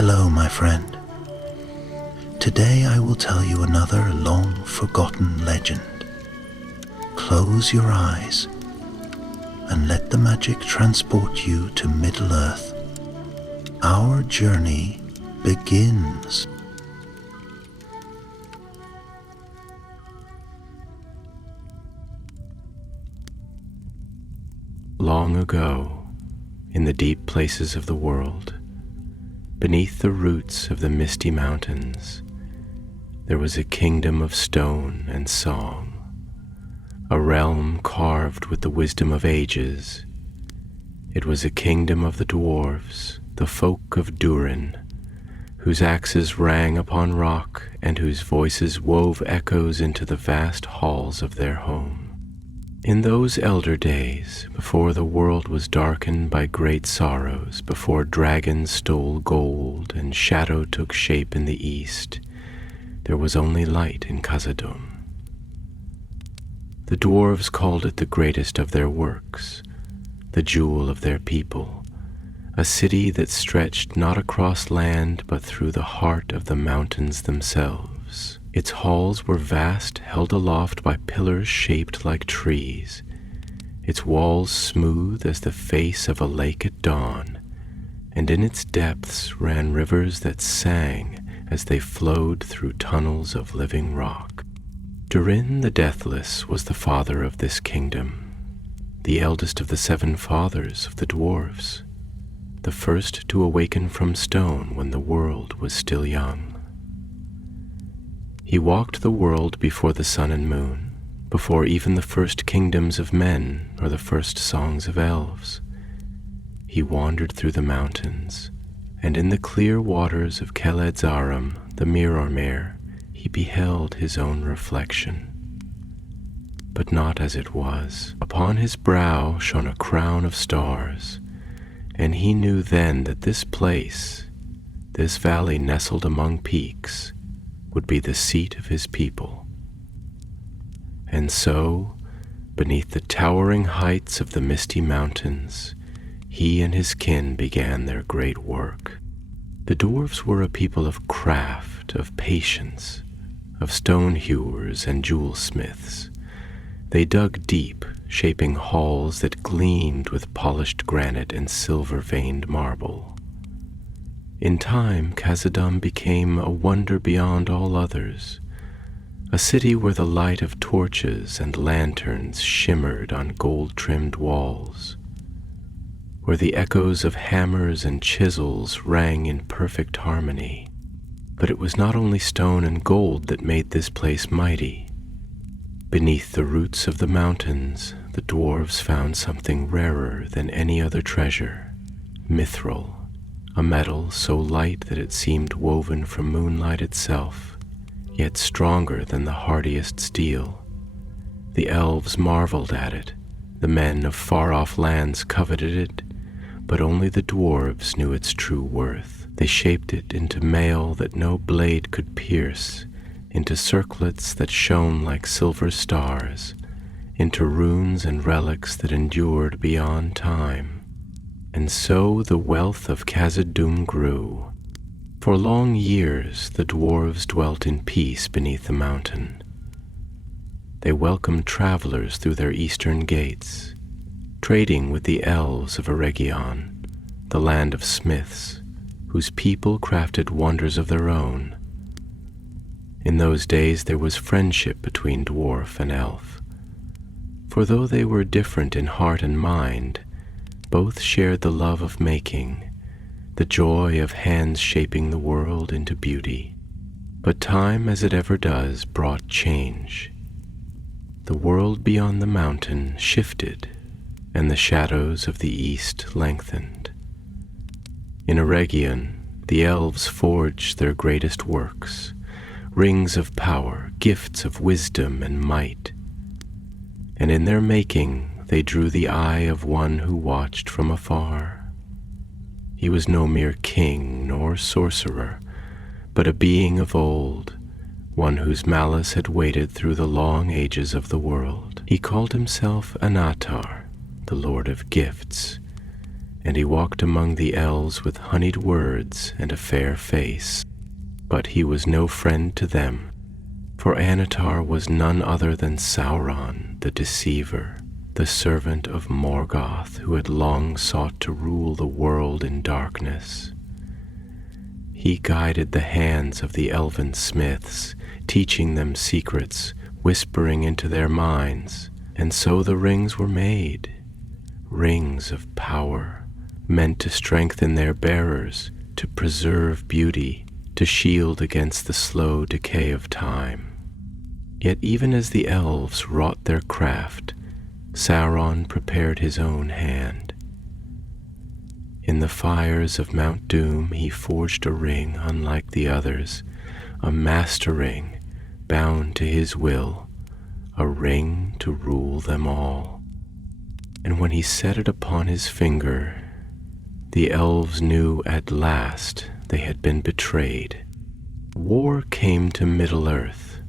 Hello, my friend. Today I will tell you another long-forgotten legend. Close your eyes and let the magic transport you to Middle-earth. Our journey begins. Long ago, in the deep places of the world, beneath the roots of the misty mountains, there was a kingdom of stone and song, a realm carved with the wisdom of ages. It was a kingdom of the dwarves, the folk of Durin, whose axes rang upon rock and whose voices wove echoes into the vast halls of their home. In those elder days, before the world was darkened by great sorrows, before dragons stole gold and shadow took shape in the east, there was only light in Khazad-dûm. The dwarves called it the greatest of their works, the jewel of their people, a city that stretched not across land but through the heart of the mountains themselves. Its halls were vast, held aloft by pillars shaped like trees, its walls smooth as the face of a lake at dawn, and in its depths ran rivers that sang as they flowed through tunnels of living rock. Durin the Deathless was the father of this kingdom, the eldest of the 7 fathers of the dwarves, the first to awaken from stone when the world was still young. He walked the world before the sun and moon, before even the first kingdoms of men or the first songs of elves. He wandered through the mountains, and in the clear waters of Khazad-dûm, the Mirror, he beheld his own reflection. But not as it was. Upon his brow shone a crown of stars, and he knew then that this place, this valley nestled among peaks, would be the seat of his people. And so, beneath the towering heights of the misty mountains, he and his kin began their great work. The dwarves were a people of craft, of patience, of stone hewers and jewel smiths. They dug deep, shaping halls that gleamed with polished granite and silver-veined marble. In time, Khazad-dûm became a wonder beyond all others, a city where the light of torches and lanterns shimmered on gold-trimmed walls, where the echoes of hammers and chisels rang in perfect harmony. But it was not only stone and gold that made this place mighty. Beneath the roots of the mountains, the dwarves found something rarer than any other treasure, mithril, a metal so light that it seemed woven from moonlight itself, yet stronger than the hardiest steel. The elves marveled at it, the men of far-off lands coveted it, but only the dwarves knew its true worth. They shaped it into mail that no blade could pierce, into circlets that shone like silver stars, into runes and relics that endured beyond time. And so the wealth of Khazad-dûm grew. For long years the dwarves dwelt in peace beneath the mountain. They welcomed travelers through their eastern gates, trading with the elves of Eregion, the land of smiths, whose people crafted wonders of their own. In those days there was friendship between dwarf and elf, for though they were different in heart and mind, both shared the love of making, the joy of hands shaping the world into beauty. But time, as it ever does, brought change. The world beyond the mountain shifted, and the shadows of the east lengthened. In Eregion, the elves forged their greatest works, rings of power, gifts of wisdom and might. And in their making, they drew the eye of one who watched from afar. He was no mere king nor sorcerer, but a being of old, one whose malice had waited through the long ages of the world. He called himself Anatar, the Lord of Gifts, and he walked among the elves with honeyed words and a fair face. But he was no friend to them, for Annatar was none other than Sauron the Deceiver, the servant of Morgoth, who had long sought to rule the world in darkness. He guided the hands of the elven smiths, teaching them secrets, whispering into their minds, and so the rings were made, rings of power, meant to strengthen their bearers, to preserve beauty, to shield against the slow decay of time. Yet even as the elves wrought their craft, Sauron prepared his own hand. In the fires of Mount Doom he forged a ring unlike the others, a master ring bound to his will, a ring to rule them all. And when he set it upon his finger, the elves knew at last they had been betrayed. War came to Middle-earth.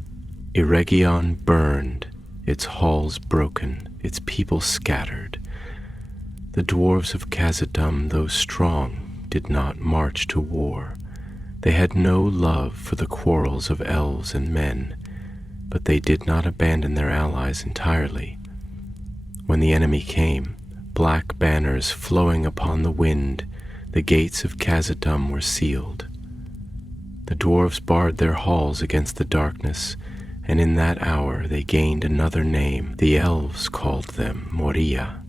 Eregion burned, its halls broken, its people scattered. The dwarves of Khazad-dûm, though strong, did not march to war. They had no love for the quarrels of elves and men, but they did not abandon their allies entirely. When the enemy came, black banners flowing upon the wind, the gates of Khazad-dûm were sealed. The dwarves barred their halls against the darkness, and in that hour they gained another name. The elves called them Moria,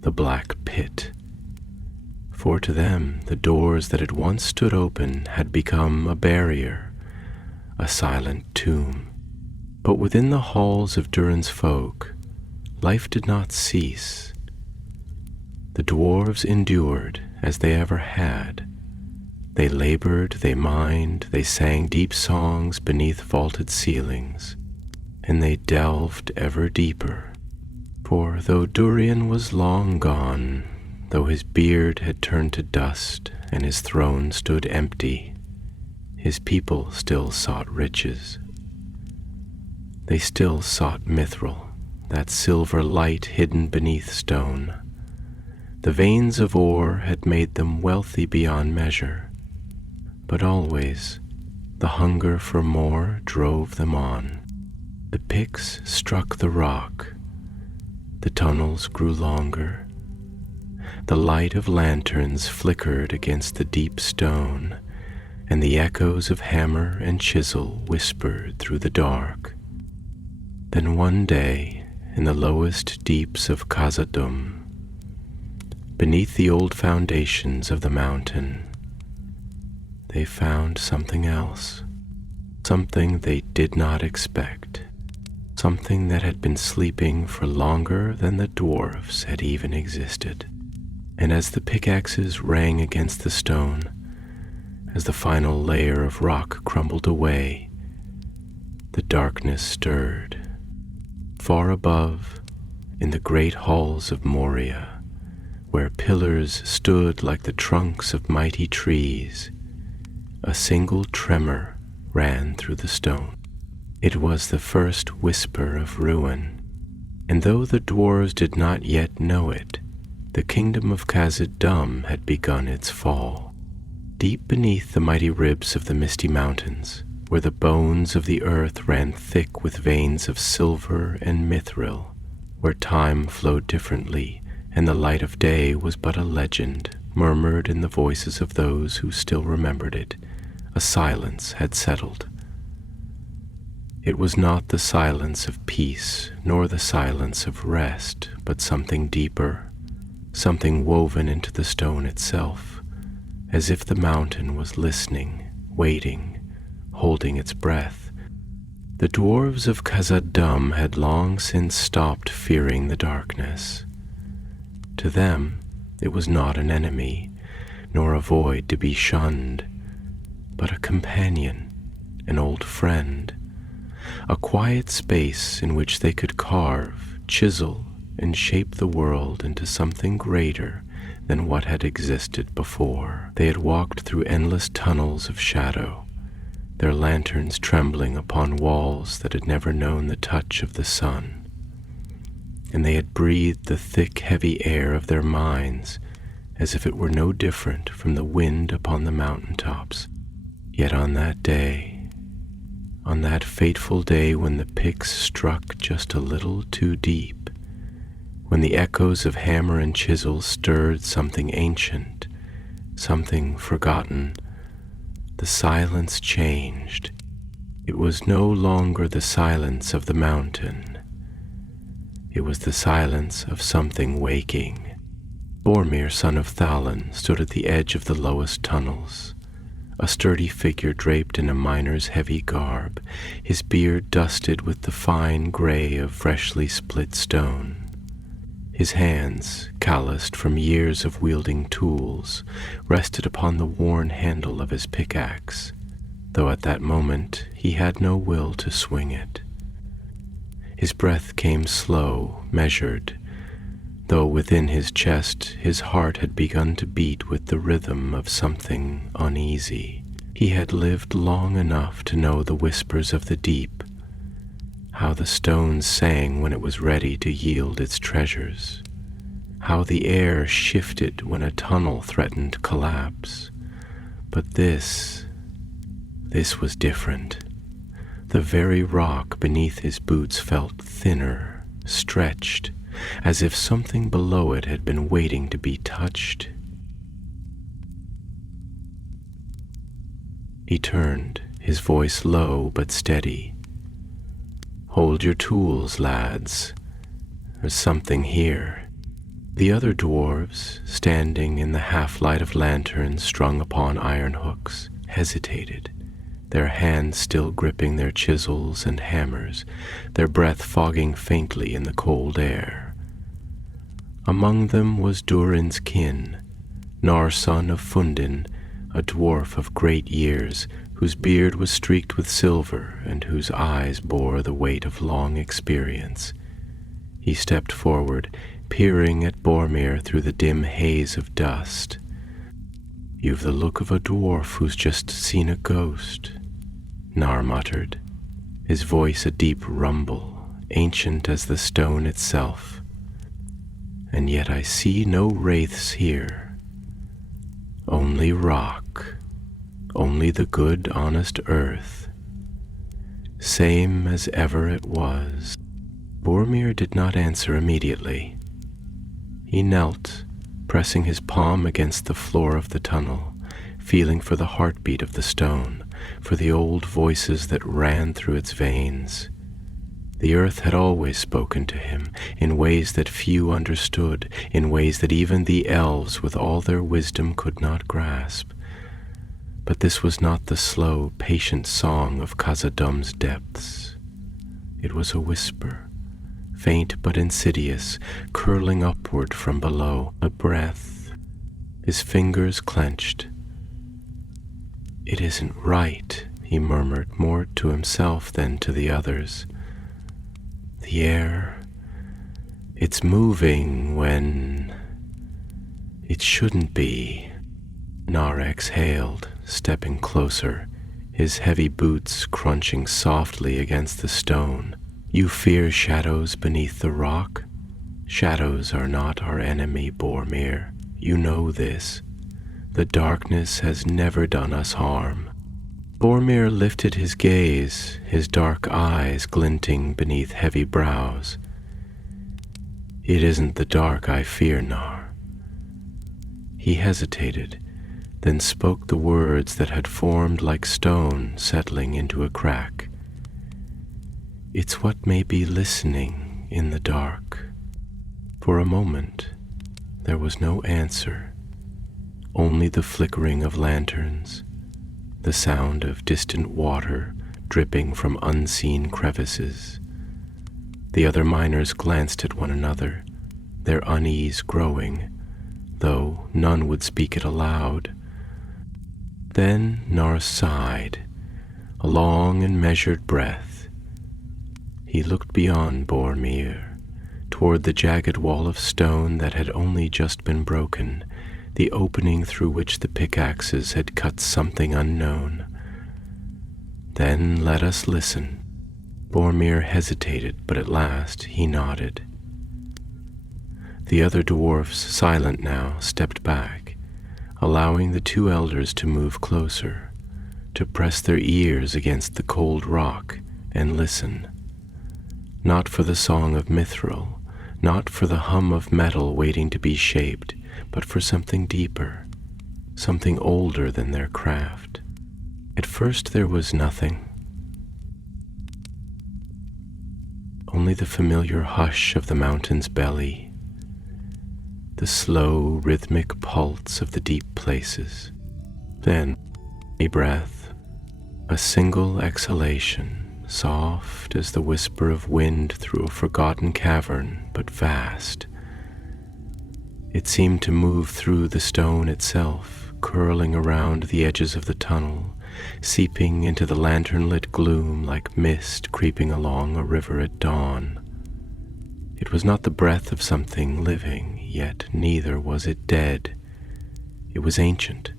the Black Pit. For to them the doors that had once stood open had become a barrier, a silent tomb. But within the halls of Durin's folk, life did not cease. The dwarves endured as they ever had. They labored, they mined, they sang deep songs beneath vaulted ceilings, and they delved ever deeper. For though Durin was long gone, though his beard had turned to dust and his throne stood empty, his people still sought riches. They still sought mithril, that silver light hidden beneath stone. The veins of ore had made them wealthy beyond measure, but always the hunger for more drove them on. The picks struck the rock, the tunnels grew longer, the light of lanterns flickered against the deep stone, and the echoes of hammer and chisel whispered through the dark. Then one day, in the lowest deeps of Khazad-dûm, beneath the old foundations of the mountain, they found something else, something they did not expect, something that had been sleeping for longer than the dwarves had even existed. And as the pickaxes rang against the stone, as the final layer of rock crumbled away, the darkness stirred. Far above, in the great halls of Moria, where pillars stood like the trunks of mighty trees, a single tremor ran through the stone. It was the first whisper of ruin, and though the dwarves did not yet know it, the kingdom of Khazad-dûm had begun its fall. Deep beneath the mighty ribs of the misty mountains, where the bones of the earth ran thick with veins of silver and mithril, where time flowed differently and the light of day was but a legend, murmured in the voices of those who still remembered it, a silence had settled. It was not the silence of peace, nor the silence of rest, but something deeper, something woven into the stone itself, as if the mountain was listening, waiting, holding its breath. The dwarves of Khazad-dûm had long since stopped fearing the darkness. To them, it was not an enemy, nor a void to be shunned, but a companion, an old friend, a quiet space in which they could carve, chisel, and shape the world into something greater than what had existed before. They had walked through endless tunnels of shadow, their lanterns trembling upon walls that had never known the touch of the sun. and they had breathed the thick, heavy air of their minds as if it were no different from the wind upon the mountain tops. Yet on that day, on that fateful day when the picks struck just a little too deep, when the echoes of hammer and chisel stirred something ancient, something forgotten, the silence changed. It was no longer the silence of the mountain. It was the silence of something waking. Boromir, son of Thalin, stood at the edge of the lowest tunnels, a sturdy figure draped in a miner's heavy garb, his beard dusted with the fine gray of freshly split stone. His hands, calloused from years of wielding tools, rested upon the worn handle of his pickaxe, though at that moment he had no will to swing it. His breath came slow, measured, though within his chest his heart had begun to beat with the rhythm of something uneasy. He had lived long enough to know the whispers of the deep, how the stone sang when it was ready to yield its treasures, how the air shifted when a tunnel threatened collapse. But this was different. The very rock beneath his boots felt thinner, stretched, as if something below it had been waiting to be touched. He turned, his voice low but steady. "Hold your tools, lads. There's something here." The other dwarves, standing in the half-light of lanterns strung upon iron hooks, hesitated, their hands still gripping their chisels and hammers, their breath fogging faintly in the cold air. Among them was Durin's kin, Nar, son of Fundin, a dwarf of great years, whose beard was streaked with silver and whose eyes bore the weight of long experience. He stepped forward, peering at Boromir through the dim haze of dust. "You've the look of a dwarf who's just seen a ghost," Nar muttered, his voice a deep rumble, ancient as the stone itself. "And yet I see no wraiths here. Only rock, only the good, honest earth, same as ever it was." Boromir did not answer immediately. He knelt, pressing his palm against the floor of the tunnel, feeling for the heartbeat of the stone, for the old voices that ran through its veins. The earth had always spoken to him in ways that few understood, in ways that even the elves with all their wisdom could not grasp. But this was not the slow, patient song of Khazad-dûm's depths. It was a whisper, faint but insidious, curling upward from below, a breath. His fingers clenched. "It isn't right," he murmured, more to himself than to the others. "The air, it's moving when it shouldn't be." Nar exhaled, stepping closer, his heavy boots crunching softly against the stone. "You fear shadows beneath the rock? Shadows are not our enemy, Boromir. You know this. The darkness has never done us harm." Boromir lifted his gaze, his dark eyes glinting beneath heavy brows. "It isn't the dark I fear, Nar." He hesitated, then spoke the words that had formed like stone settling into a crack. "It's what may be listening in the dark." For a moment, there was no answer, only the flickering of lanterns, the sound of distant water dripping from unseen crevices. The other miners glanced at one another, their unease growing, though none would speak it aloud. Then Nar sighed, a long and measured breath. He looked beyond Boromir, toward the jagged wall of stone that had only just been broken, the opening through which the pickaxes had cut something unknown. "Then let us listen." Boromir hesitated, but at last he nodded. The other dwarfs, silent now, stepped back, allowing the two elders to move closer, to press their ears against the cold rock and listen. Not for the song of mithril, not for the hum of metal waiting to be shaped, but for something deeper, something older than their craft. At first there was nothing. Only the familiar hush of the mountain's belly, the slow, rhythmic pulse of the deep places. Then, a breath, a single exhalation, soft as the whisper of wind through a forgotten cavern, but vast. It seemed to move through the stone itself, curling around the edges of the tunnel, seeping into the lantern-lit gloom like mist creeping along a river at dawn. It was not the breath of something living, yet neither was it dead. It was ancient,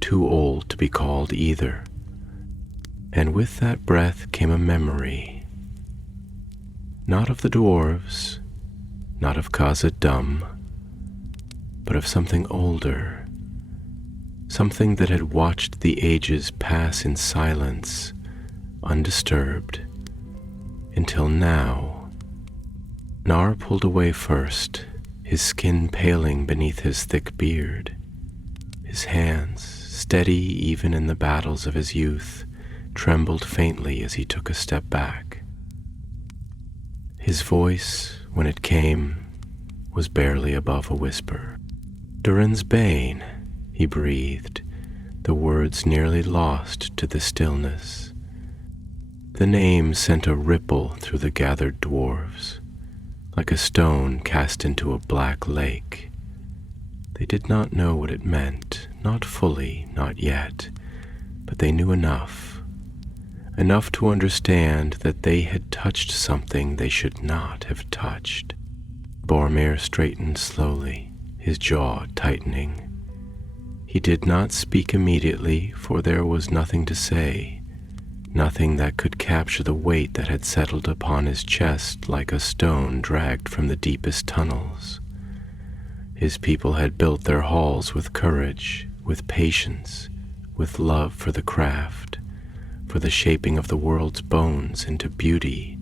too old to be called either. And with that breath came a memory, not of the dwarves, not of Khazad-dûm, but of something older, something that had watched the ages pass in silence, undisturbed, until now. Nar pulled away first, his skin paling beneath his thick beard. His hands, steady even in the battles of his youth, trembled faintly as he took a step back. His voice, when it came, was barely above a whisper. "Durin's Bane," he breathed, the words nearly lost to the stillness. The name sent a ripple through the gathered dwarves, like a stone cast into a black lake. They did not know what it meant, not fully, not yet, but they knew enough to understand that they had touched something they should not have touched. Boromir straightened slowly, his jaw tightening. He did not speak immediately, for there was nothing to say, nothing that could capture the weight that had settled upon his chest like a stone dragged from the deepest tunnels. His people had built their halls with courage, with patience, with love for the craft, for the shaping of the world's bones into beauty,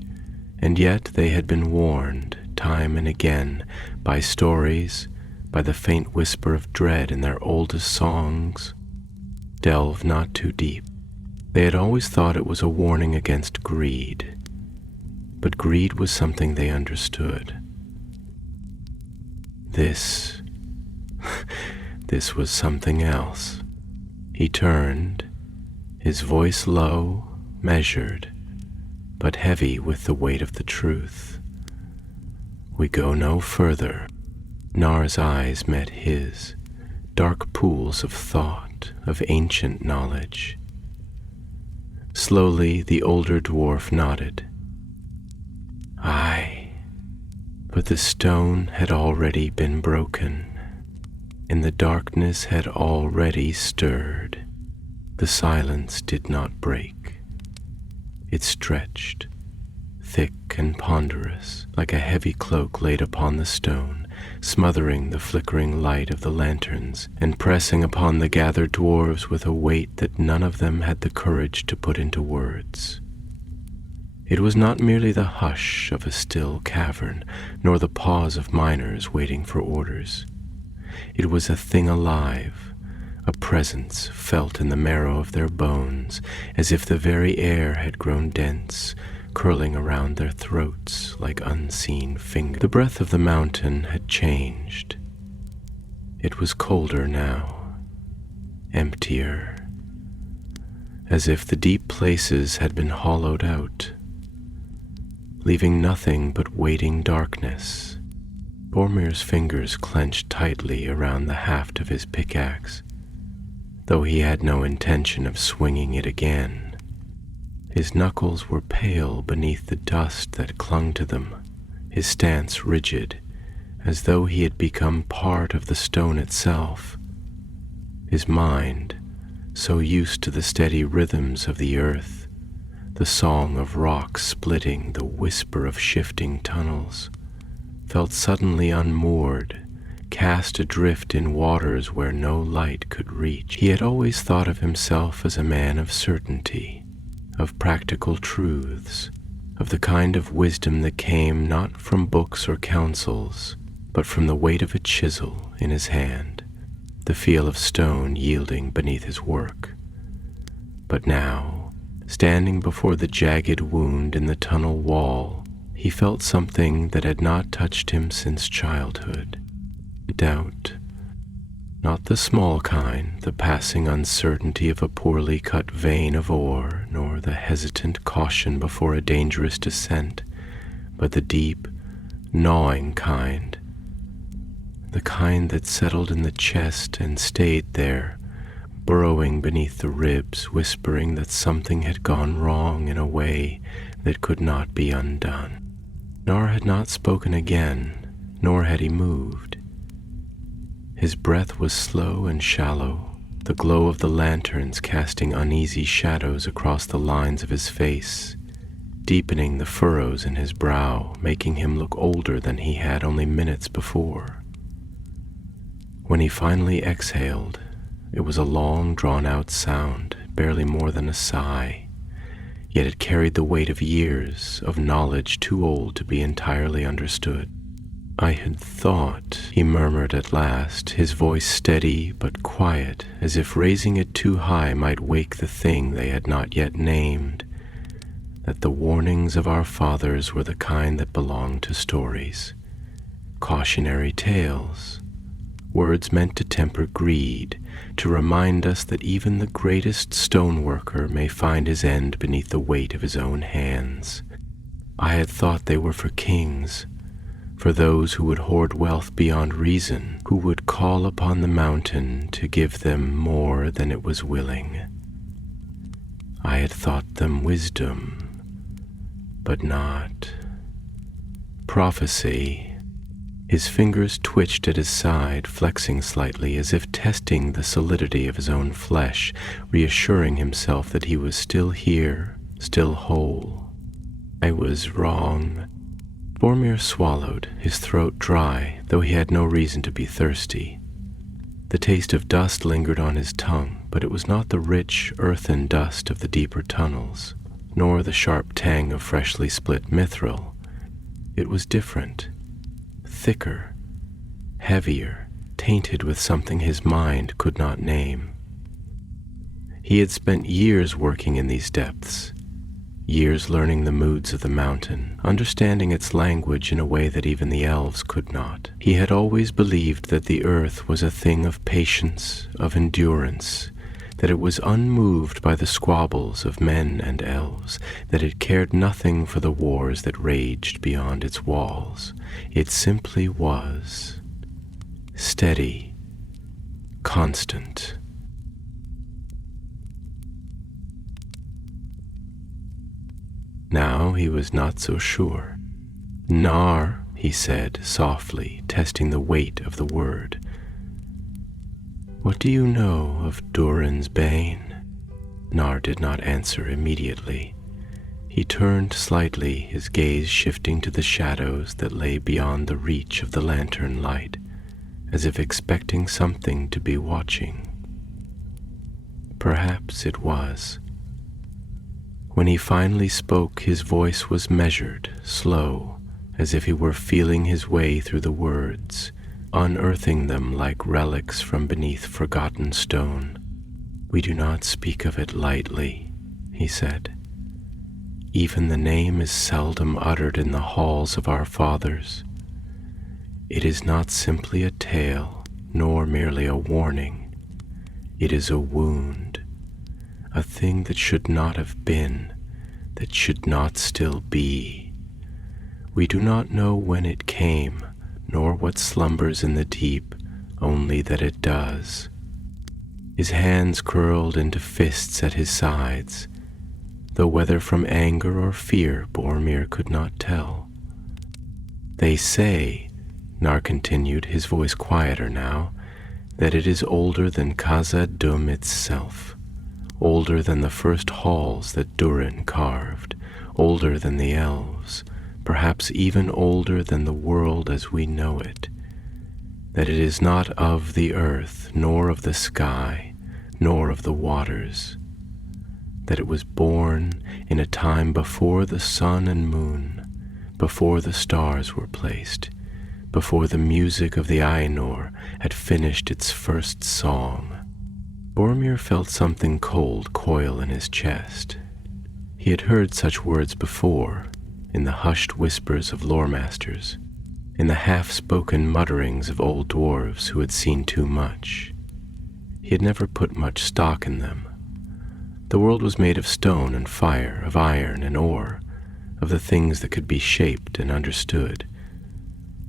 and yet they had been warned time and again by stories, by the faint whisper of dread in their oldest songs. Delve not too deep. They had always thought it was a warning against greed, but greed was something they understood. This was something else. He turned, his voice low, measured, but heavy with the weight of the truth. "We go no further." Nar's eyes met his, dark pools of thought, of ancient knowledge. Slowly the older dwarf nodded. Aye, but the stone had already been broken, and the darkness had already stirred. The silence did not break. It stretched, thick and ponderous, like a heavy cloak laid upon the stone, smothering the flickering light of the lanterns and pressing upon the gathered dwarves with a weight that none of them had the courage to put into words. It was not merely the hush of a still cavern, nor the pause of miners waiting for orders. It was a thing alive, a presence felt in the marrow of their bones, as if the very air had grown dense, curling around their throats like unseen fingers. The breath of the mountain had changed. It was colder now, emptier, as if the deep places had been hollowed out, leaving nothing but waiting darkness. Boromir's fingers clenched tightly around the haft of his pickaxe, though he had no intention of swinging it again. His knuckles were pale beneath the dust that clung to them, his stance rigid, as though he had become part of the stone itself. His mind, so used to the steady rhythms of the earth, the song of rocks splitting, the whisper of shifting tunnels, felt suddenly unmoored, cast adrift in waters where no light could reach. He had always thought of himself as a man of certainty, of practical truths, of the kind of wisdom that came not from books or counsels, but from the weight of a chisel in his hand, the feel of stone yielding beneath his work. But now, standing before the jagged wound in the tunnel wall, he felt something that had not touched him since childhood. Doubt. Not the small kind, the passing uncertainty of a poorly cut vein of ore, nor the hesitant caution before a dangerous descent, but the deep, gnawing kind, the kind that settled in the chest and stayed there, burrowing beneath the ribs, whispering that something had gone wrong in a way that could not be undone. Nar had not spoken again, nor had he moved. His breath was slow and shallow, the glow of the lanterns casting uneasy shadows across the lines of his face, deepening the furrows in his brow, making him look older than he had only minutes before. When he finally exhaled, it was a long, drawn-out sound, barely more than a sigh, yet it carried the weight of years, of knowledge too old to be entirely understood. "I had thought," he murmured at last, his voice steady but quiet, as if raising it too high might wake the thing they had not yet named, "that the warnings of our fathers were the kind that belonged to stories, cautionary tales, words meant to temper greed, to remind us that even the greatest stoneworker may find his end beneath the weight of his own hands. I had thought they were for kings, for those who would hoard wealth beyond reason, who would call upon the mountain to give them more than it was willing. I had thought them wisdom, but not prophecy." His fingers twitched at his side, flexing slightly as if testing the solidity of his own flesh, reassuring himself that he was still here, still whole. "I was wrong." Boromir swallowed, his throat dry, though he had no reason to be thirsty. The taste of dust lingered on his tongue, but it was not the rich, earthen dust of the deeper tunnels, nor the sharp tang of freshly split mithril. It was different, thicker, heavier, tainted with something his mind could not name. He had spent years working in these depths, years learning the moods of the mountain, understanding its language in a way that even the elves could not. He had always believed that the earth was a thing of patience, of endurance, that it was unmoved by the squabbles of men and elves, that it cared nothing for the wars that raged beyond its walls. It simply was steady, constant. Now he was not so sure. "Nar," he said softly, testing the weight of the word. "What do you know of Durin's bane?" Nar did not answer immediately. He turned slightly, his gaze shifting to the shadows that lay beyond the reach of the lantern light, as if expecting something to be watching. Perhaps it was. When he finally spoke, his voice was measured, slow, as if he were feeling his way through the words, unearthing them like relics from beneath forgotten stone. "We do not speak of it lightly," he said. "Even the name is seldom uttered in the halls of our fathers. It is not simply a tale, nor merely a warning. It is a wound, a thing that should not have been, that should not still be. We do not know when it came, nor what slumbers in the deep, only that it does." His hands curled into fists at his sides, though whether from anger or fear Boromir could not tell. "They say," Nar continued, his voice quieter now, "that it is older than Khazad-dûm itself, older than the first halls that Durin carved, older than the elves, perhaps even older than the world as we know it, that it is not of the earth, nor of the sky, nor of the waters, that it was born in a time before the sun and moon, before the stars were placed, before the music of the Ainur had finished its first song. Boromir felt something cold coil in his chest. He had heard such words before, in the hushed whispers of lore masters, in the half-spoken mutterings of old dwarves who had seen too much. He had never put much stock in them. The world was made of stone and fire, of iron and ore, of the things that could be shaped and understood.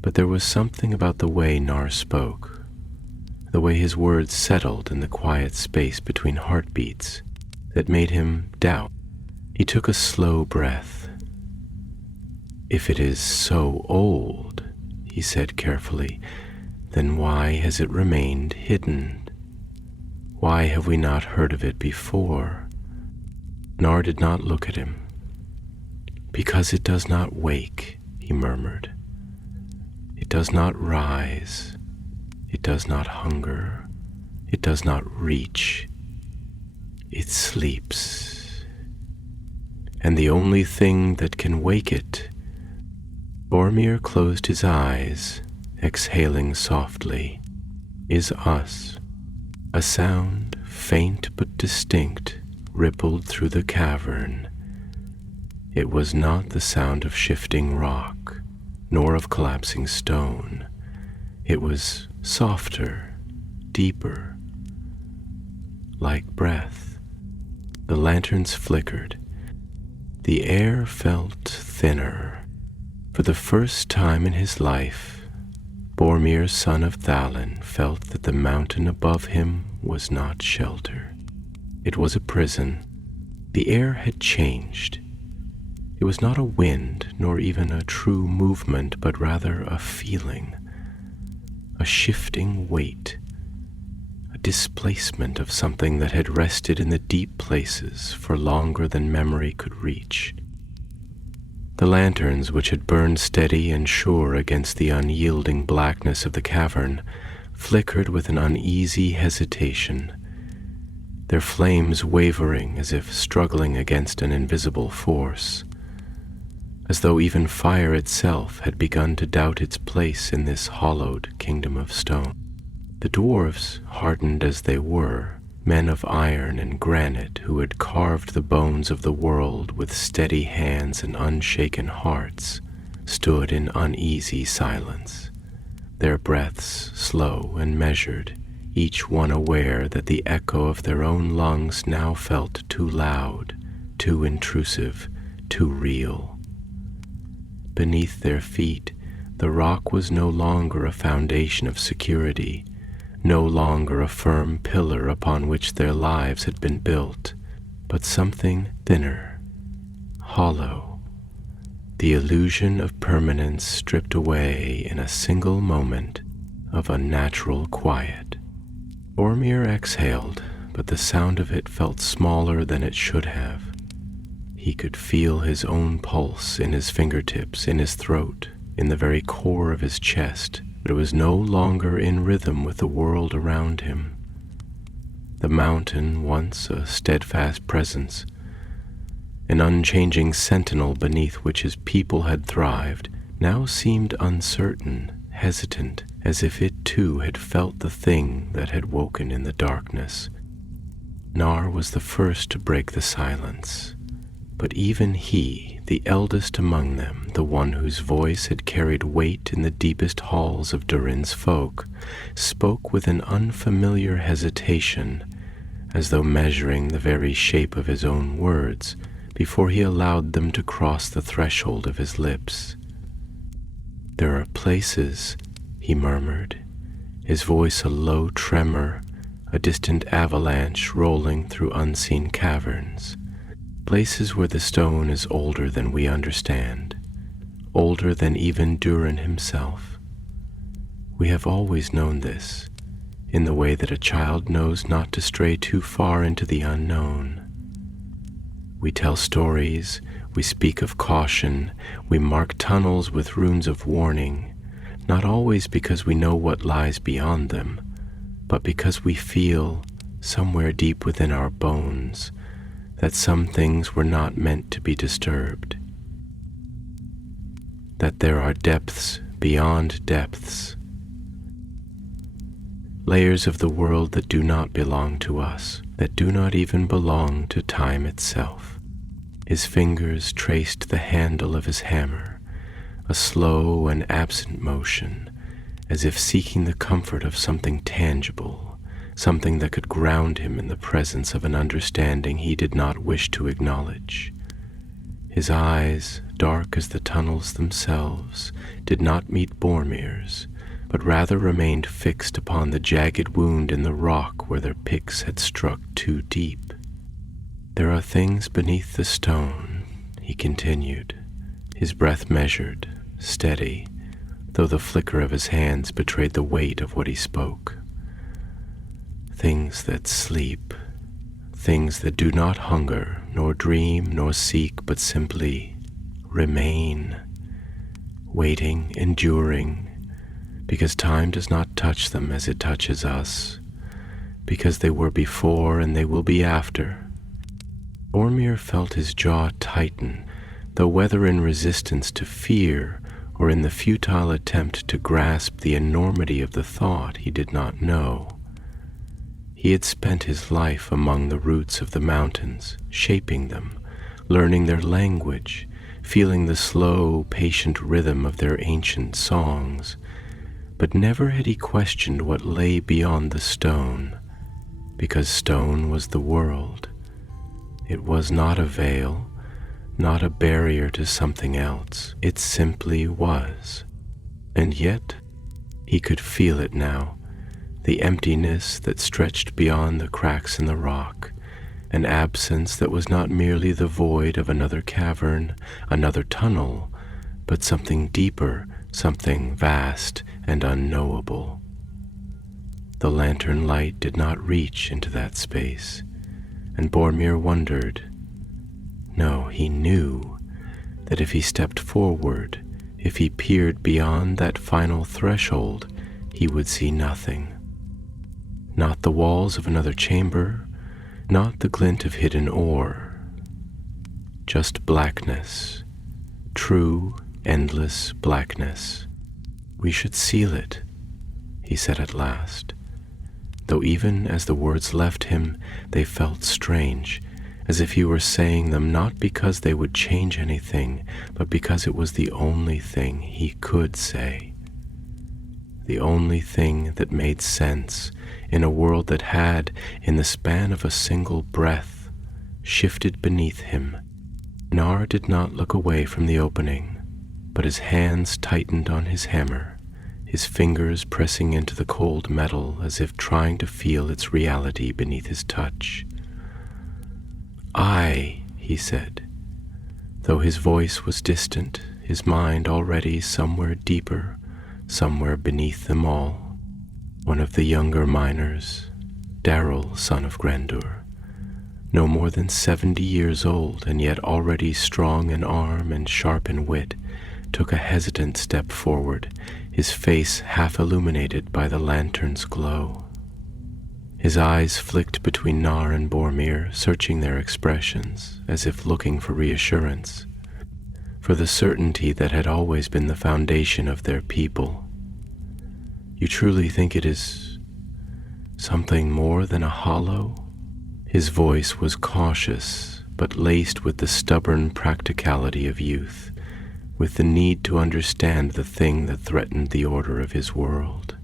But there was something about the way Nar spoke, the way his words settled in the quiet space between heartbeats, that made him doubt. He took a slow breath. "If it is so old," he said carefully, "then why has it remained hidden? Why have we not heard of it before?" Nar did not look at him. "Because it does not wake," he murmured. "It does not rise. It does not hunger. It does not reach. It sleeps. And the only thing that can wake it..." Boromir closed his eyes, exhaling softly, "is us." A sound, faint but distinct, rippled through the cavern. It was not the sound of shifting rock, nor of collapsing stone. It was softer, deeper, like breath. The lanterns flickered. The air felt thinner. For the first time in his life, Boromir, son of Thalin, felt that the mountain above him was not shelter. It was a prison. The air had changed. It was not a wind, nor even a true movement, but rather a feeling, a shifting weight, a displacement of something that had rested in the deep places for longer than memory could reach. The lanterns, which had burned steady and sure against the unyielding blackness of the cavern, flickered with an uneasy hesitation, their flames wavering as if struggling against an invisible force, as though even fire itself had begun to doubt its place in this hollowed kingdom of stone. The dwarves, hardened as they were, men of iron and granite who had carved the bones of the world with steady hands and unshaken hearts, stood in uneasy silence, their breaths slow and measured, each one aware that the echo of their own lungs now felt too loud, too intrusive, too real. Beneath their feet, the rock was no longer a foundation of security, no longer a firm pillar upon which their lives had been built, but something thinner, hollow, the illusion of permanence stripped away in a single moment of unnatural quiet. Boromir exhaled, but the sound of it felt smaller than it should have. He could feel his own pulse in his fingertips, in his throat, in the very core of his chest, but it was no longer in rhythm with the world around him. The mountain, once a steadfast presence, an unchanging sentinel beneath which his people had thrived, now seemed uncertain, hesitant, as if it too had felt the thing that had woken in the darkness. Nar was the first to break the silence, but even he, the eldest among them, the one whose voice had carried weight in the deepest halls of Durin's folk, spoke with an unfamiliar hesitation, as though measuring the very shape of his own words before he allowed them to cross the threshold of his lips. "There are places," he murmured, his voice a low tremor, a distant avalanche rolling through unseen caverns, places where the stone is older than we understand, older than even Durin himself. We have always known this, in the way that a child knows not to stray too far into the unknown. We tell stories, We speak of caution, we mark tunnels with runes of warning, not always because we know what lies beyond them, but because we feel, somewhere deep within our bones, that some things were not meant to be disturbed, that there are depths beyond depths, layers of the world that do not belong to us, that do not even belong to time itself. His fingers traced the handle of his hammer, a slow and absent motion, as if seeking the comfort of something tangible, something that could ground him in the presence of an understanding he did not wish to acknowledge. His eyes, dark as the tunnels themselves, did not meet Boromir's, but rather remained fixed upon the jagged wound in the rock where their picks had struck too deep. "There are things beneath the stone," he continued, his breath measured, steady, though the flicker of his hands betrayed the weight of what he spoke. "Things that sleep, things that do not hunger, nor dream, nor seek, but simply remain, waiting, enduring, because time does not touch them as it touches us, because they were before and they will be after." Boromir felt his jaw tighten, though whether in resistance to fear or in the futile attempt to grasp the enormity of the thought he did not know. He had spent his life among the roots of the mountains, shaping them, learning their language, feeling the slow, patient rhythm of their ancient songs, but never had he questioned what lay beyond the stone, because stone was the world. It was not a veil, not a barrier to something else. It simply was. And yet, he could feel it now, the emptiness that stretched beyond the cracks in the rock, an absence that was not merely the void of another cavern, another tunnel, but something deeper, something vast and unknowable. The lantern light did not reach into that space, and Boromir wondered, no, he knew, that if he stepped forward, if he peered beyond that final threshold, he would see nothing. Not the walls of another chamber, not the glint of hidden ore, just blackness, true, endless blackness. "We should seal it," he said at last, though even as the words left him, they felt strange, as if he were saying them not because they would change anything, but because it was the only thing he could say. The only thing that made sense in a world that had, in the span of a single breath, shifted beneath him. Nar did not look away from the opening, but his hands tightened on his hammer, his fingers pressing into the cold metal as if trying to feel its reality beneath his touch. "I," he said, though his voice was distant, his mind already somewhere deeper, somewhere beneath them all. One of the younger miners, Darrell, son of Grandur, no more than 70 years old and yet already strong in arm and sharp in wit, took a hesitant step forward, his face half illuminated by the lantern's glow. His eyes flicked between Nar and Boromir, searching their expressions, as if looking for reassurance, for the certainty that had always been the foundation of their people. "You truly think it is something more than a hollow?" His voice was cautious, but laced with the stubborn practicality of youth, with the need to understand the thing that threatened the order of his world.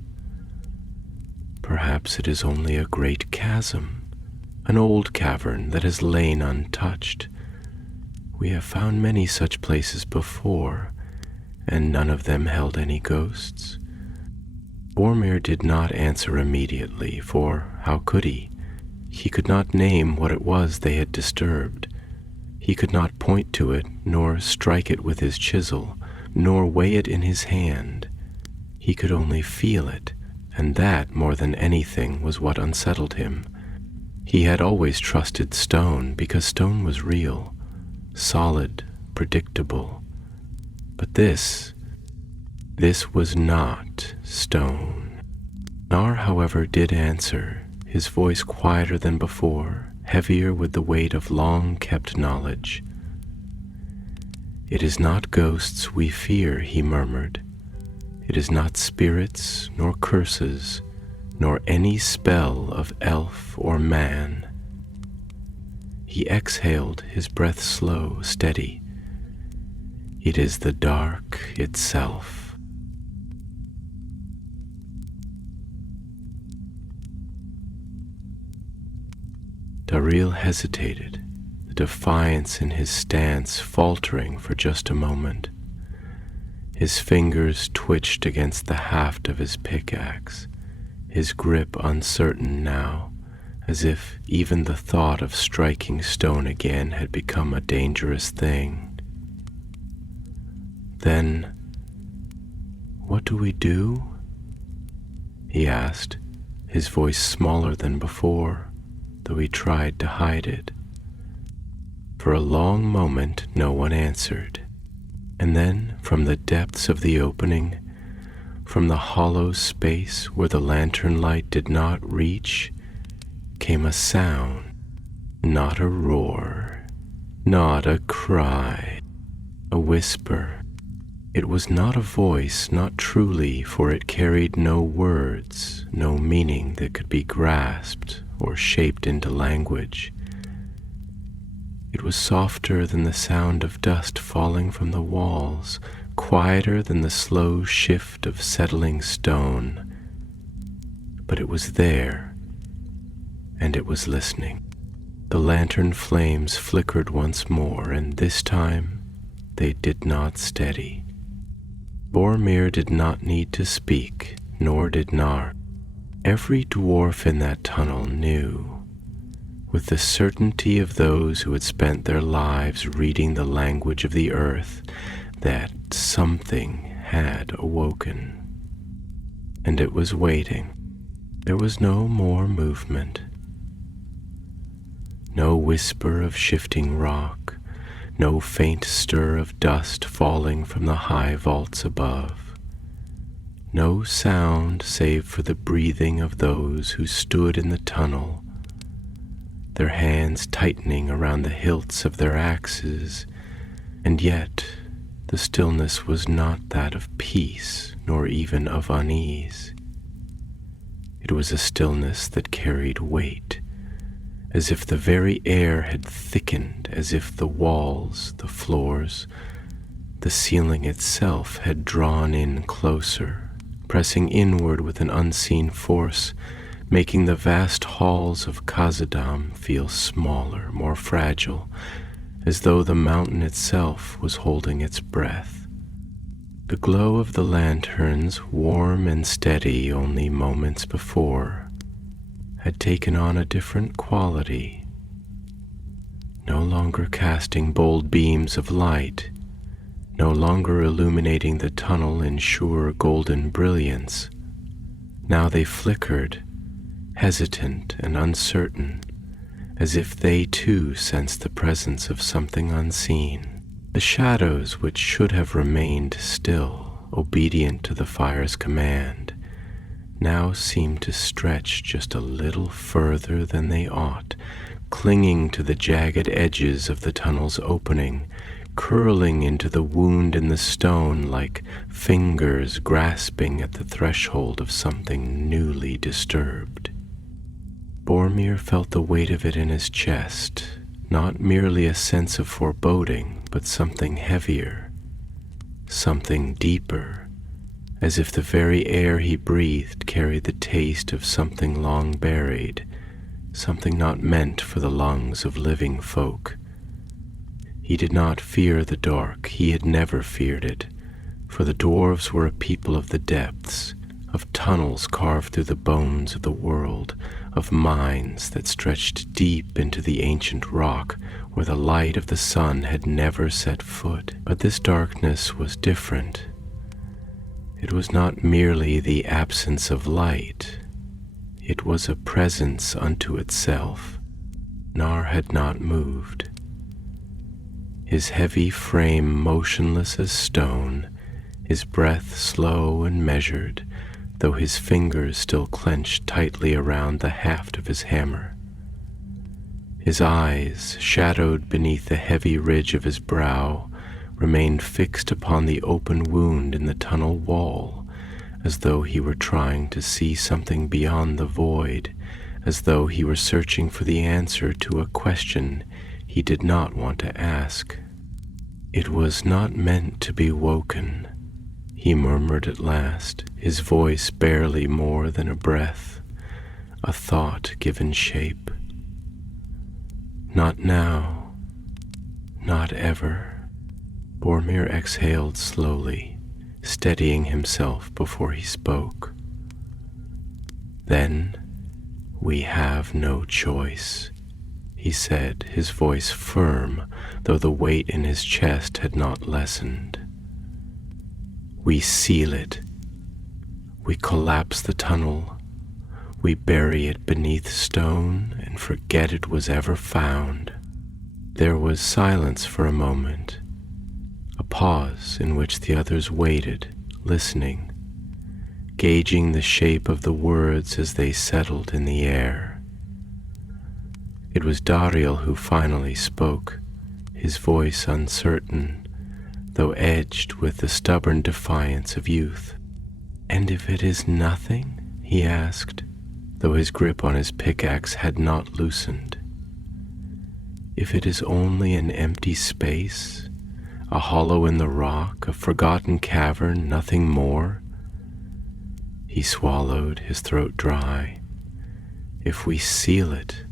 "Perhaps it is only a great chasm, an old cavern that has lain untouched. We have found many such places before, and none of them held any ghosts." Boromir did not answer immediately, for how could he? He could not name what it was they had disturbed. He could not point to it, nor strike it with his chisel, nor weigh it in his hand. He could only feel it, and that, more than anything, was what unsettled him. He had always trusted stone because stone was real, solid, predictable. But this was not stone. Nar, however, did answer, his voice quieter than before, heavier with the weight of long-kept knowledge. "It is not ghosts we fear," he murmured. "It is not spirits, nor curses, nor any spell of elf or man." He exhaled, his breath slow, steady. "It is the dark itself." Daril hesitated, the defiance in his stance faltering for just a moment. His fingers twitched against the haft of his pickaxe, his grip uncertain now, as if even the thought of striking stone again had become a dangerous thing. "Then, what do we do?" he asked, his voice smaller than before, though he tried to hide it. For a long moment no one answered, and then from the depths of the opening, from the hollow space where the lantern light did not reach, came a sound, not a roar, not a cry, a whisper. It was not a voice, not truly, for it carried no words, no meaning that could be grasped or shaped into language. It was softer than the sound of dust falling from the walls, quieter than the slow shift of settling stone. But it was there, and it was listening. The lantern flames flickered once more, and this time they did not steady. Boromir did not need to speak, nor did Nar. Every dwarf in that tunnel knew, with the certainty of those who had spent their lives reading the language of the earth, that something had awoken. And it was waiting. There was no more movement. No whisper of shifting rock, no faint stir of dust falling from the high vaults above. No sound save for the breathing of those who stood in the tunnel, their hands tightening around the hilts of their axes, and yet the stillness was not that of peace, nor even of unease. It was a stillness that carried weight, as if the very air had thickened, as if the walls, the floors, the ceiling itself had drawn in closer, pressing inward with an unseen force, making the vast halls of Khazad-dûm feel smaller, more fragile, as though the mountain itself was holding its breath. The glow of the lanterns, warm and steady only moments before, had taken on a different quality, no longer casting bold beams of light, no longer illuminating the tunnel in sure golden brilliance. Now they flickered, hesitant and uncertain, as if they too sensed the presence of something unseen. The shadows which should have remained still, obedient to the fire's command, now seemed to stretch just a little further than they ought, clinging to the jagged edges of the tunnel's opening, curling into the wound in the stone like fingers grasping at the threshold of something newly disturbed. Boromir felt the weight of it in his chest, not merely a sense of foreboding, but something heavier, something deeper, as if the very air he breathed carried the taste of something long buried, something not meant for the lungs of living folk. He did not fear the dark, he had never feared it, for the dwarves were a people of the depths, of tunnels carved through the bones of the world, of mines that stretched deep into the ancient rock where the light of the sun had never set foot. But this darkness was different. It was not merely the absence of light. It was a presence unto itself. Nar had not moved. his heavy frame motionless as stone, his breath slow and measured, though his fingers still clenched tightly around the haft of his hammer. His eyes, shadowed beneath the heavy ridge of his brow, remained fixed upon the open wound in the tunnel wall, as though he were trying to see something beyond the void, as though he were searching for the answer to a question he did not want to ask. "It was not meant to be woken," he murmured at last, his voice barely more than a breath, a thought given shape. "Not now, not ever." Boromir exhaled slowly, steadying himself before he spoke. "Then we have no choice," he said, his voice firm, though the weight in his chest had not lessened. "We seal it. We collapse the tunnel. We bury it beneath stone and forget it was ever found." There was silence for a moment, a pause in which the others waited, listening, gauging the shape of the words as they settled in the air. It was Dariel who finally spoke, his voice uncertain, though edged with the stubborn defiance of youth. "And if it is nothing?" he asked, though his grip on his pickaxe had not loosened. "If it is only an empty space, a hollow in the rock, a forgotten cavern, nothing more?" He swallowed, his throat dry. "If we seal it,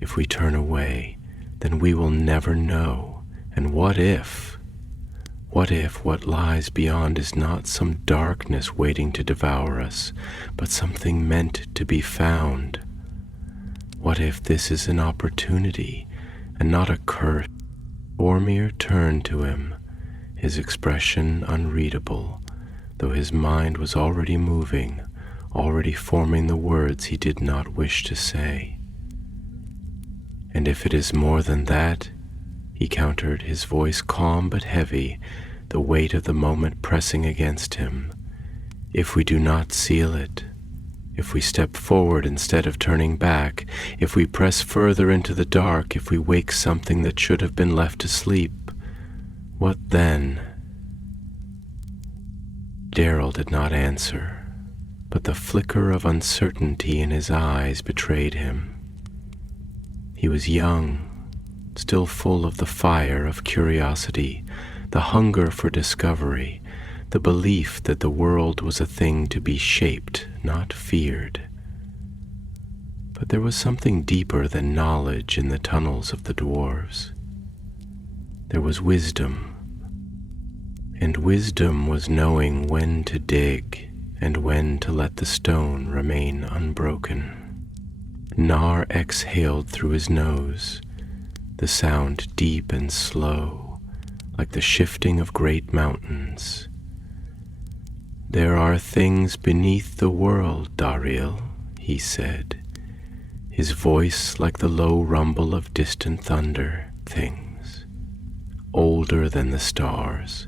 if we turn away, then we will never know. And what if what lies beyond is not some darkness waiting to devour us, but something meant to be found? What if this is an opportunity and not a curse?" Boromir turned to him, his expression unreadable, though his mind was already moving, already forming the words he did not wish to say. "And if it is more than that," he countered, his voice calm but heavy, the weight of the moment pressing against him, "if we do not seal it, if we step forward instead of turning back, if we press further into the dark, if we wake something that should have been left asleep, what then?" Darrell did not answer, but the flicker of uncertainty in his eyes betrayed him. He was young, still full of the fire of curiosity, the hunger for discovery, the belief that the world was a thing to be shaped, not feared. But there was something deeper than knowledge in the tunnels of the dwarves. There was wisdom, and wisdom was knowing when to dig and when to let the stone remain unbroken. Nar exhaled through his nose, the sound deep and slow, like the shifting of great mountains. "There are things beneath the world, Dariel," he said, his voice like the low rumble of distant thunder. "Things older than the stars,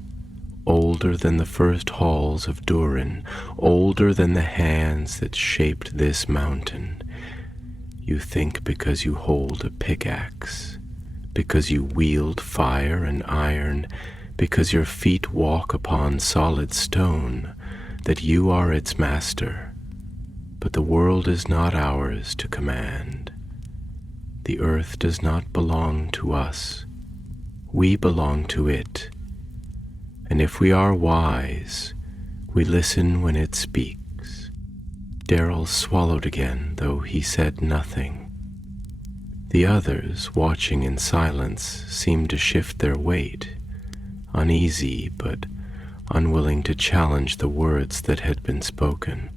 older than the first halls of Durin, older than the hands that shaped this mountain. You think because you hold a pickaxe, because you wield fire and iron, because your feet walk upon solid stone, that you are its master. But the world is not ours to command. The earth does not belong to us. We belong to it. And if we are wise, we listen when it speaks." Darrell swallowed again, though he said nothing. The others, watching in silence, seemed to shift their weight, uneasy but unwilling to challenge the words that had been spoken.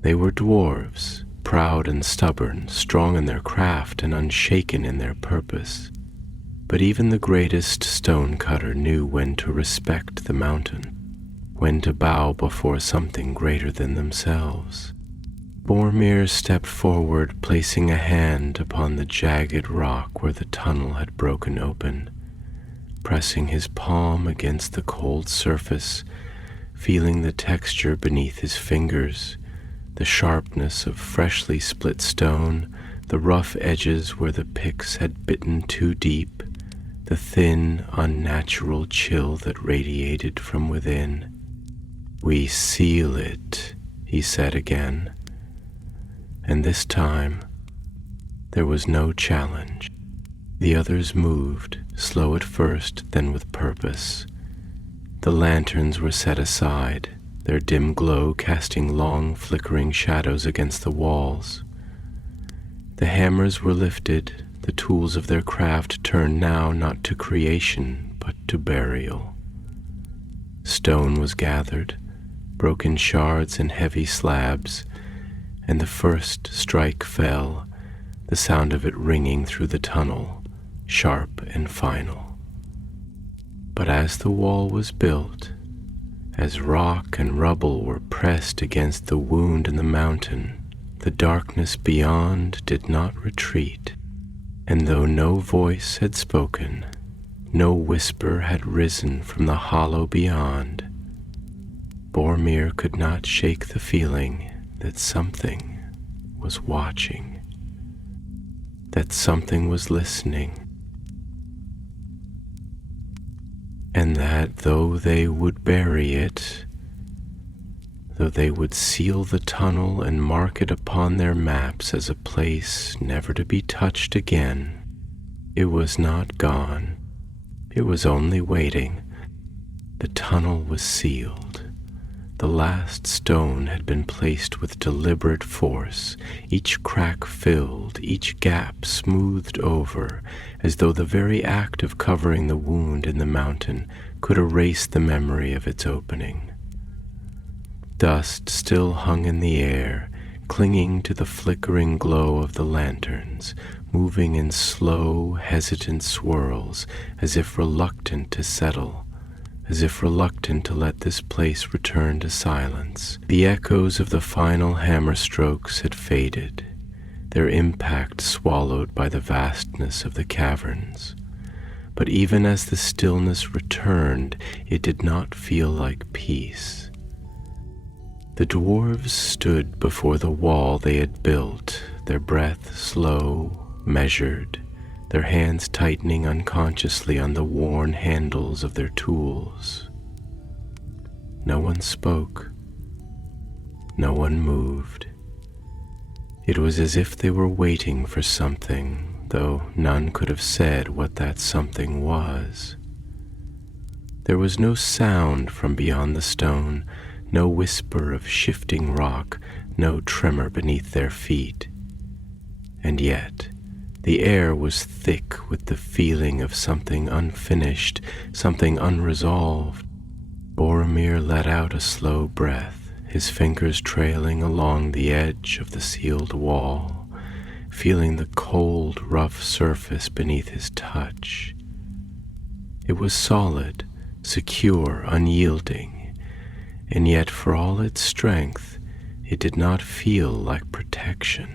They were dwarves, proud and stubborn, strong in their craft and unshaken in their purpose. But even the greatest stonecutter knew when to respect the mountain, when to bow before something greater than themselves. Boromir stepped forward, placing a hand upon the jagged rock where the tunnel had broken open. pressing his palm against the cold surface, feeling the texture beneath his fingers, the sharpness of freshly split stone, the rough edges where the picks had bitten too deep, the thin, unnatural chill that radiated from within. "We seal it," he said again, and this time there was no challenge. The others moved, slow at first, then with purpose. The lanterns were set aside, their dim glow casting long, flickering shadows against the walls. The hammers were lifted, the tools of their craft turned now not to creation, but to burial. Stone was gathered, broken shards and heavy slabs, and the first strike fell, the sound of it ringing through the tunnel, sharp and final. But as the wall was built, as rock and rubble were pressed against the wound in the mountain, the darkness beyond did not retreat, and though no voice had spoken, no whisper had risen from the hollow beyond, Boromir could not shake the feeling that something was watching, that something was listening, and that though they would bury it, though they would seal the tunnel and mark it upon their maps as a place never to be touched again, it was not gone. It was only waiting. The tunnel was sealed. The last stone had been placed with deliberate force, each crack filled, each gap smoothed over, as though the very act of covering the wound in the mountain could erase the memory of its opening. Dust still hung in the air, clinging to the flickering glow of the lanterns, moving in slow, hesitant swirls, as if reluctant to settle, as if reluctant to let this place return to silence. The echoes of the final hammer strokes had faded, their impact swallowed by the vastness of the caverns. But even as the stillness returned, it did not feel like peace. The dwarves stood before the wall they had built, their breath slow, measured, their hands tightening unconsciously on the worn handles of their tools. No one spoke. No one moved. It was as if they were waiting for something, though none could have said what that something was. There was no sound from beyond the stone, no whisper of shifting rock, no tremor beneath their feet. And yet, the air was thick with the feeling of something unfinished, something unresolved. Boromir let out a slow breath, his fingers trailing along the edge of the sealed wall, feeling the cold, rough surface beneath his touch. It was solid, secure, unyielding, and yet for all its strength, it did not feel like protection.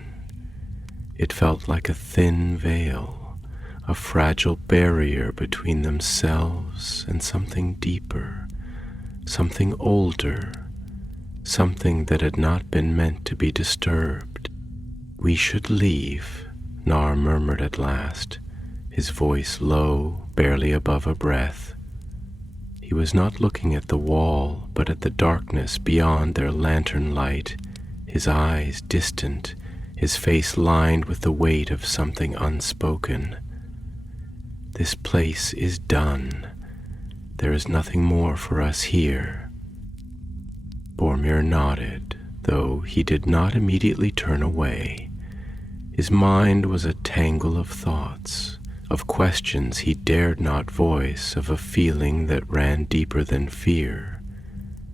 It felt like a thin veil, a fragile barrier between themselves and something deeper, something older, something that had not been meant to be disturbed. "We should leave," Nar murmured at last, his voice low, barely above a breath. He was not looking at the wall, but at the darkness beyond their lantern light, his eyes distant, his face lined with the weight of something unspoken. "This place is done. There is nothing more for us here." Boromir nodded, though he did not immediately turn away. His mind was a tangle of thoughts, of questions he dared not voice, of a feeling that ran deeper than fear,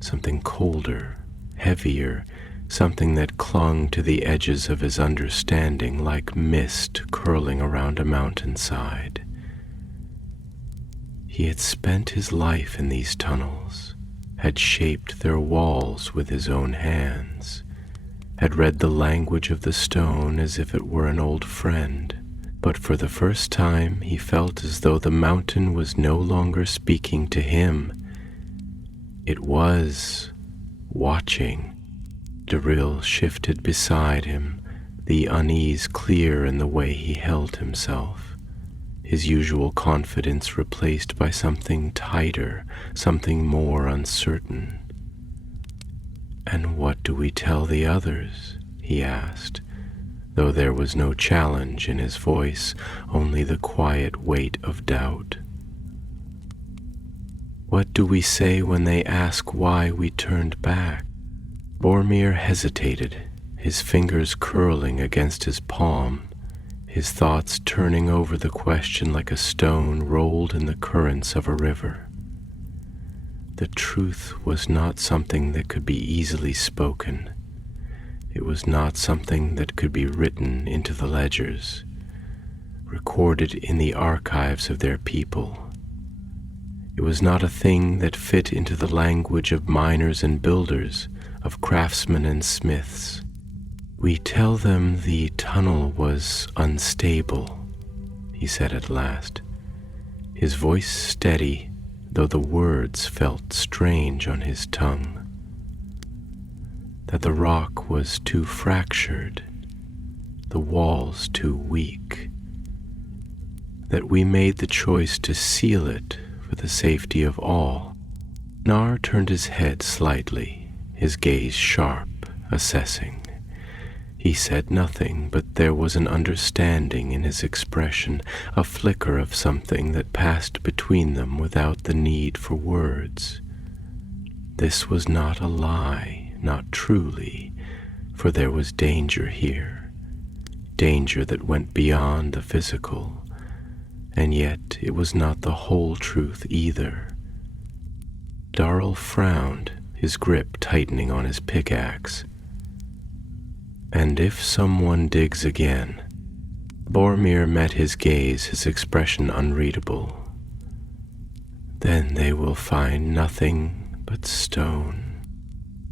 something colder, heavier, something that clung to the edges of his understanding like mist curling around a mountainside. He had spent his life in these tunnels, had shaped their walls with his own hands, had read the language of the stone as if it were an old friend, But for the first time he felt as though the mountain was no longer speaking to him. It was watching. Daril shifted beside him, the unease clear in the way he held himself, his usual confidence replaced by something tighter, something more uncertain. "And what do we tell the others?" he asked, though there was no challenge in his voice, only the quiet weight of doubt. "What do we say when they ask why we turned back?" Boromir hesitated, his fingers curling against his palm, his thoughts turning over the question like a stone rolled in the currents of a river. The truth was not something that could be easily spoken. It was not something that could be written into the ledgers, recorded in the archives of their people. It was not a thing that fit into the language of miners and builders, of craftsmen and smiths. "We tell them the tunnel was unstable," he said at last, his voice steady, though the words felt strange on his tongue. "That the rock was too fractured, the walls too weak, that we made the choice to seal it for the safety of all." Nar turned his head slightly, his gaze sharp, assessing. He said nothing, but there was an understanding in his expression, a flicker of something that passed between them without the need for words. This was not a lie, not truly, for there was danger here, danger that went beyond the physical, and yet it was not the whole truth either. Darrell frowned, his grip tightening on his pickaxe. "And if someone digs again?" Boromir met his gaze, his expression unreadable. "Then they will find nothing but stone."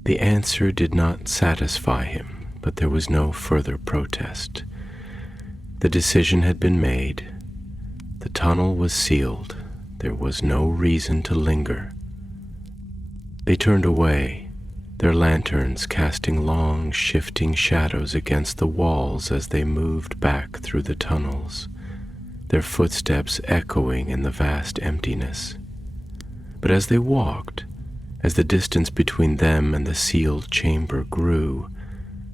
The answer did not satisfy him, but there was no further protest. The decision had been made. The tunnel was sealed. There was no reason to linger. They turned away, their lanterns casting long, shifting shadows against the walls as they moved back through the tunnels, their footsteps echoing in the vast emptiness. But as they walked, as the distance between them and the sealed chamber grew,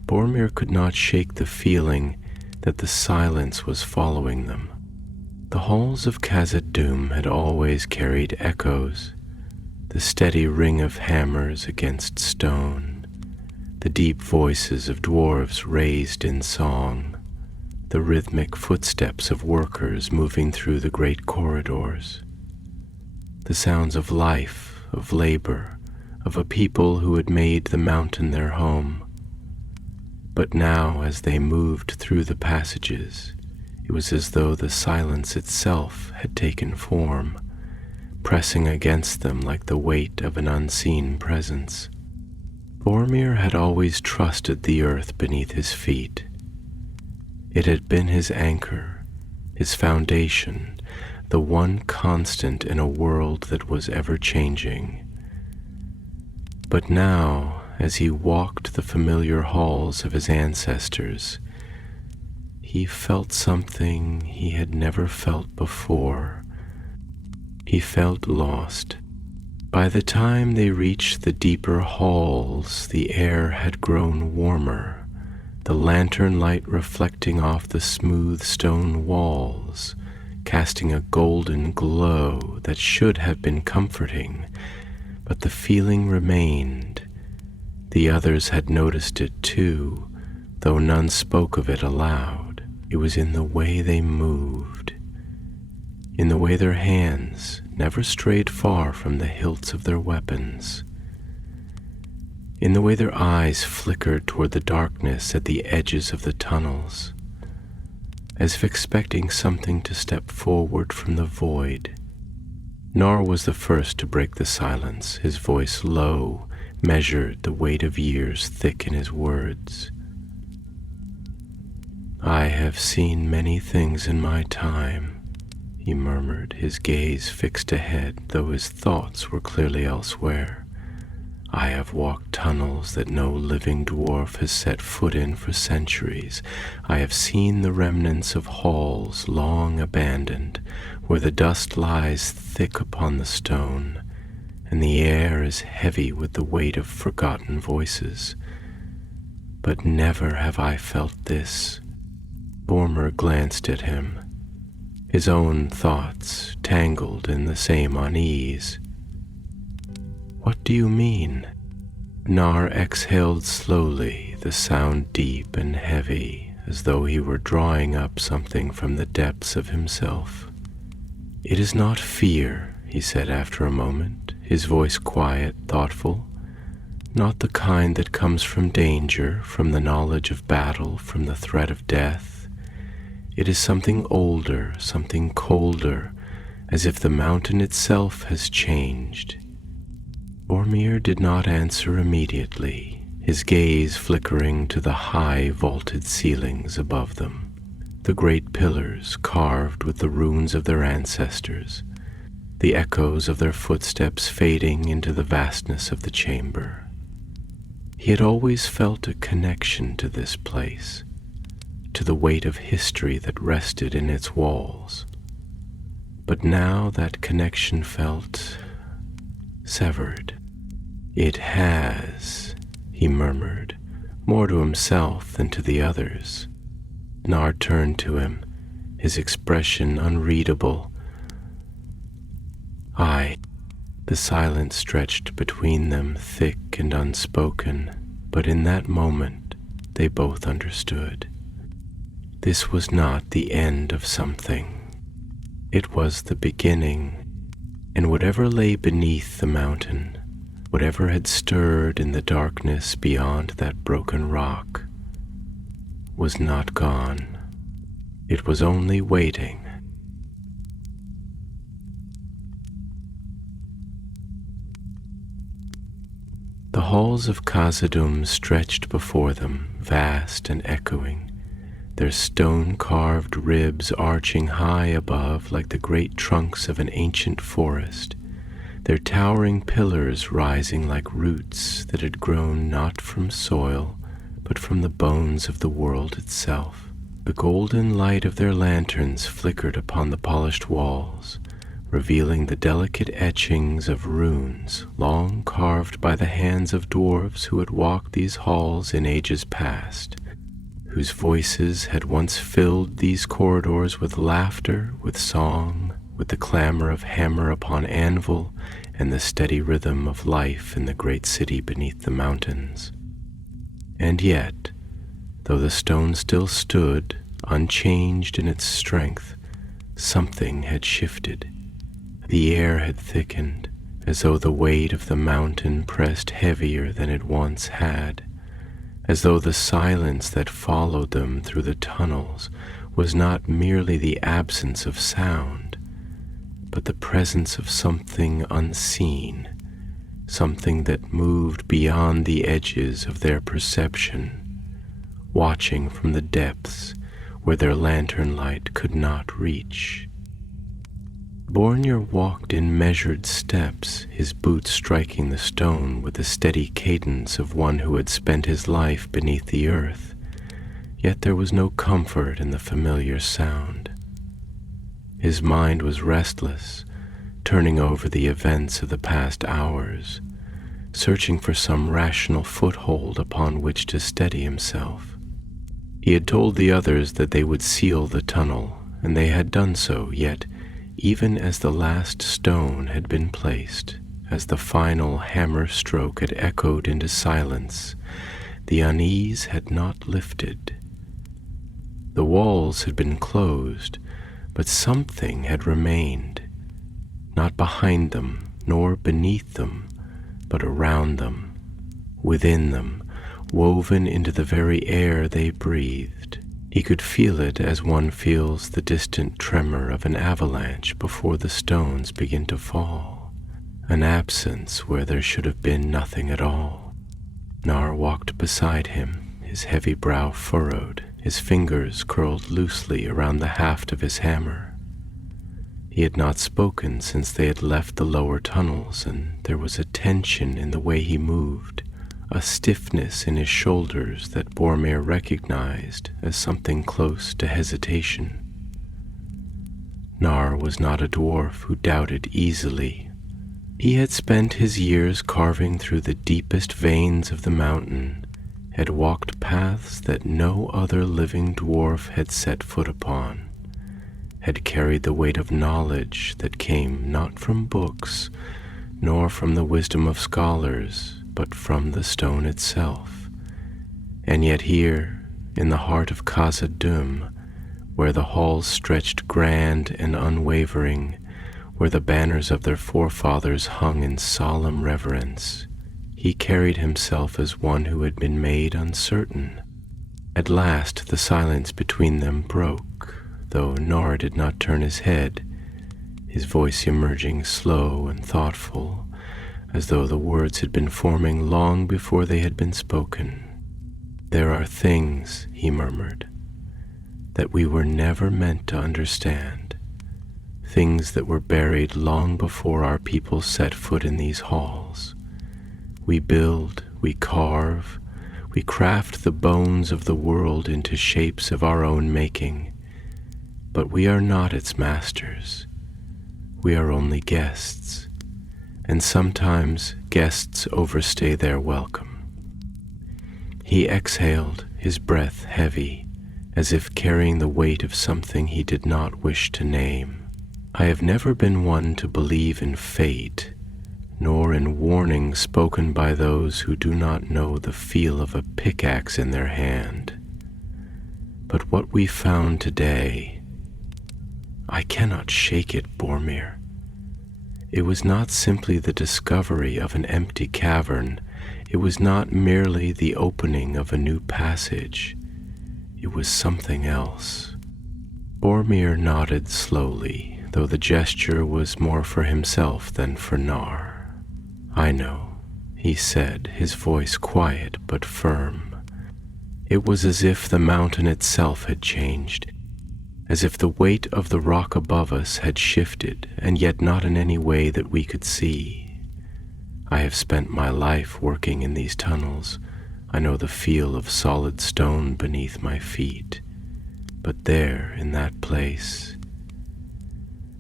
Boromir could not shake the feeling that the silence was following them. The halls of Khazad-dûm had always carried echoes, the steady ring of hammers against stone, the deep voices of dwarves raised in song, the rhythmic footsteps of workers moving through the great corridors, the sounds of life, of labor, of a people who had made the mountain their home. But now, as they moved through the passages, it was as though the silence itself had taken form, pressing against them like the weight of an unseen presence. Boromir had always trusted the earth beneath his feet. It had been his anchor, his foundation, the one constant in a world that was ever changing. But now, as he walked the familiar halls of his ancestors, he felt something he had never felt before. He felt lost. By the time they reached the deeper halls, the air had grown warmer, the lantern light reflecting off the smooth stone walls, casting a golden glow that should have been comforting, but the feeling remained. The others had noticed it too, though none spoke of it aloud. It was in the way they moved, in the way their hands never strayed far from the hilts of their weapons, in the way their eyes flickered toward the darkness at the edges of the tunnels, as if expecting something to step forward from the void. Nar was the first to break the silence, his voice low, measured, the weight of years thick in his words. I have seen many things in my time, he murmured, his gaze fixed ahead, though his thoughts were clearly elsewhere. I have walked tunnels that no living dwarf has set foot in for centuries. I have seen the remnants of halls long abandoned, where the dust lies thick upon the stone, and the air is heavy with the weight of forgotten voices. But never have I felt this. Bormer glanced at him, his own thoughts tangled in the same unease. What do you mean? Nar exhaled slowly, the sound deep and heavy, as though he were drawing up something from the depths of himself. It is not fear, he said after a moment, his voice quiet, thoughtful. Not the kind that comes from danger, from the knowledge of battle, from the threat of death. It is something older, something colder, as if the mountain itself has changed. Boromir did not answer immediately, his gaze flickering to the high vaulted ceilings above them, the great pillars carved with the runes of their ancestors, the echoes of their footsteps fading into the vastness of the chamber. He had always felt a connection to this place, to the weight of history that rested in its walls. But now that connection felt severed. It has, he murmured, more to himself than to the others. Nar turned to him, his expression unreadable. Aye. The silence stretched between them, thick and unspoken, but in that moment they both understood. This was not the end of something. It was the beginning, and whatever lay beneath the mountain, whatever had stirred in the darkness beyond that broken rock, was not gone. It was only waiting. The halls of Khazad-dûm stretched before them, vast and echoing, their stone-carved ribs arching high above like the great trunks of an ancient forest, their towering pillars rising like roots that had grown not from soil, but from the bones of the world itself. The golden light of their lanterns flickered upon the polished walls, revealing the delicate etchings of runes long carved by the hands of dwarves who had walked these halls in ages past, whose voices had once filled these corridors with laughter, with song, with the clamor of hammer upon anvil, and the steady rhythm of life in the great city beneath the mountains. And yet, though the stone still stood, unchanged in its strength, something had shifted. The air had thickened, as though the weight of the mountain pressed heavier than it once had, as though the silence that followed them through the tunnels was not merely the absence of sound, but the presence of something unseen, something that moved beyond the edges of their perception, watching from the depths where their lantern light could not reach. Boromir walked in measured steps, his boots striking the stone with the steady cadence of one who had spent his life beneath the earth, yet there was no comfort in the familiar sound. His mind was restless, turning over the events of the past hours, searching for some rational foothold upon which to steady himself. He had told the others that they would seal the tunnel, and they had done so, yet even as the last stone had been placed, as the final hammer stroke had echoed into silence, the unease had not lifted. The walls had been closed, but something had remained, not behind them, nor beneath them, but around them, within them, woven into the very air they breathed. He could feel it as one feels the distant tremor of an avalanche before the stones begin to fall, an absence where there should have been nothing at all. Nar walked beside him, his heavy brow furrowed, His fingers curled loosely around the haft of his hammer. He had not spoken since they had left the lower tunnels, and there was a tension in the way he moved, a stiffness in his shoulders that Boromir recognized as something close to hesitation. Nar was not a dwarf who doubted easily. He had spent his years carving through the deepest veins of the mountain, had walked paths that no other living dwarf had set foot upon, had carried the weight of knowledge that came not from books, nor from the wisdom of scholars, but from the stone itself. And yet here, in the heart of Khazad-dûm, where the halls stretched grand and unwavering, where the banners of their forefathers hung in solemn reverence, he carried himself as one who had been made uncertain. At last the silence between them broke, though Nar did not turn his head, his voice emerging slow and thoughtful, as though the words had been forming long before they had been spoken. "There are things," he murmured, "that we were never meant to understand, things that were buried long before our people set foot in these halls. We build, we carve, we craft the bones of the world into shapes of our own making, but we are not its masters. We are only guests, and sometimes guests overstay their welcome." He exhaled, his breath heavy, as if carrying the weight of something he did not wish to name. "I have never been one to believe in fate, nor in warnings spoken by those who do not know the feel of a pickaxe in their hand. But what we found today, I cannot shake it, Boromir. It was not simply the discovery of an empty cavern. It was not merely the opening of a new passage. It was something else." Boromir nodded slowly, though the gesture was more for himself than for Nar. "I know," he said, his voice quiet but firm. It was as if the mountain itself had changed, as if the weight of the rock above us had shifted, and yet not in any way that we could see. "I have spent my life working in these tunnels. I know the feel of solid stone beneath my feet. But there, in that place,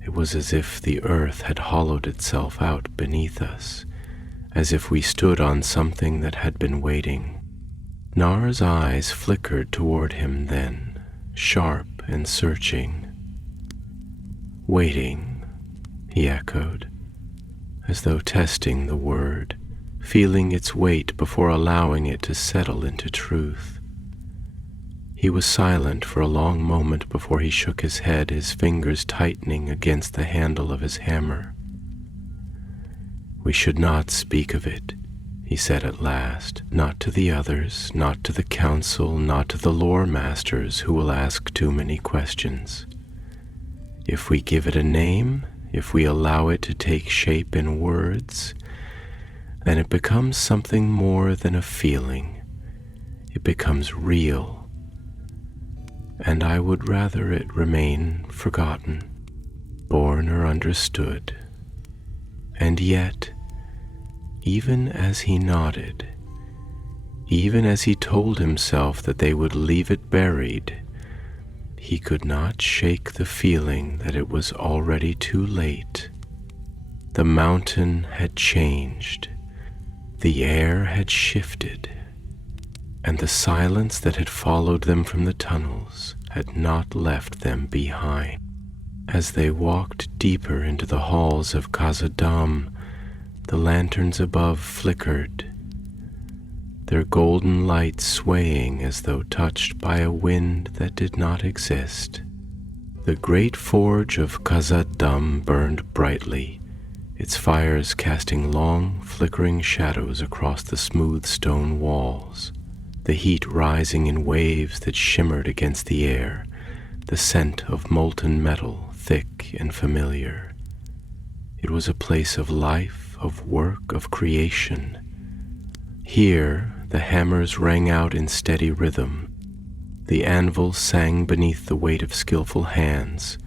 it was as if the earth had hollowed itself out beneath us, as if we stood on something that had been waiting." Nar's eyes flickered toward him then, sharp and searching. "Waiting," he echoed, as though testing the word, feeling its weight before allowing it to settle into truth. He was silent for a long moment before he shook his head, his fingers tightening against the handle of his hammer. "We should not speak of it," he said at last, "not to the others, not to the council, not to the lore masters who will ask too many questions. If we give it a name, if we allow it to take shape in words, then it becomes something more than a feeling. It becomes real, and I would rather it remain forgotten, born or understood." And yet, even as he nodded, even as he told himself that they would leave it buried, he could not shake the feeling that it was already too late. The mountain had changed, the air had shifted, and the silence that had followed them from the tunnels had not left them behind. As they walked deeper into the halls of Khazad-dûm, the lanterns above flickered, their golden light swaying as though touched by a wind that did not exist. The great forge of Khazad-dûm burned brightly, its fires casting long, flickering shadows across the smooth stone walls, the heat rising in waves that shimmered against the air, the scent of molten metal thick and familiar. It was a place of life, of work, of creation. Here, the hammers rang out in steady rhythm. The anvil sang beneath the weight of skillful hands.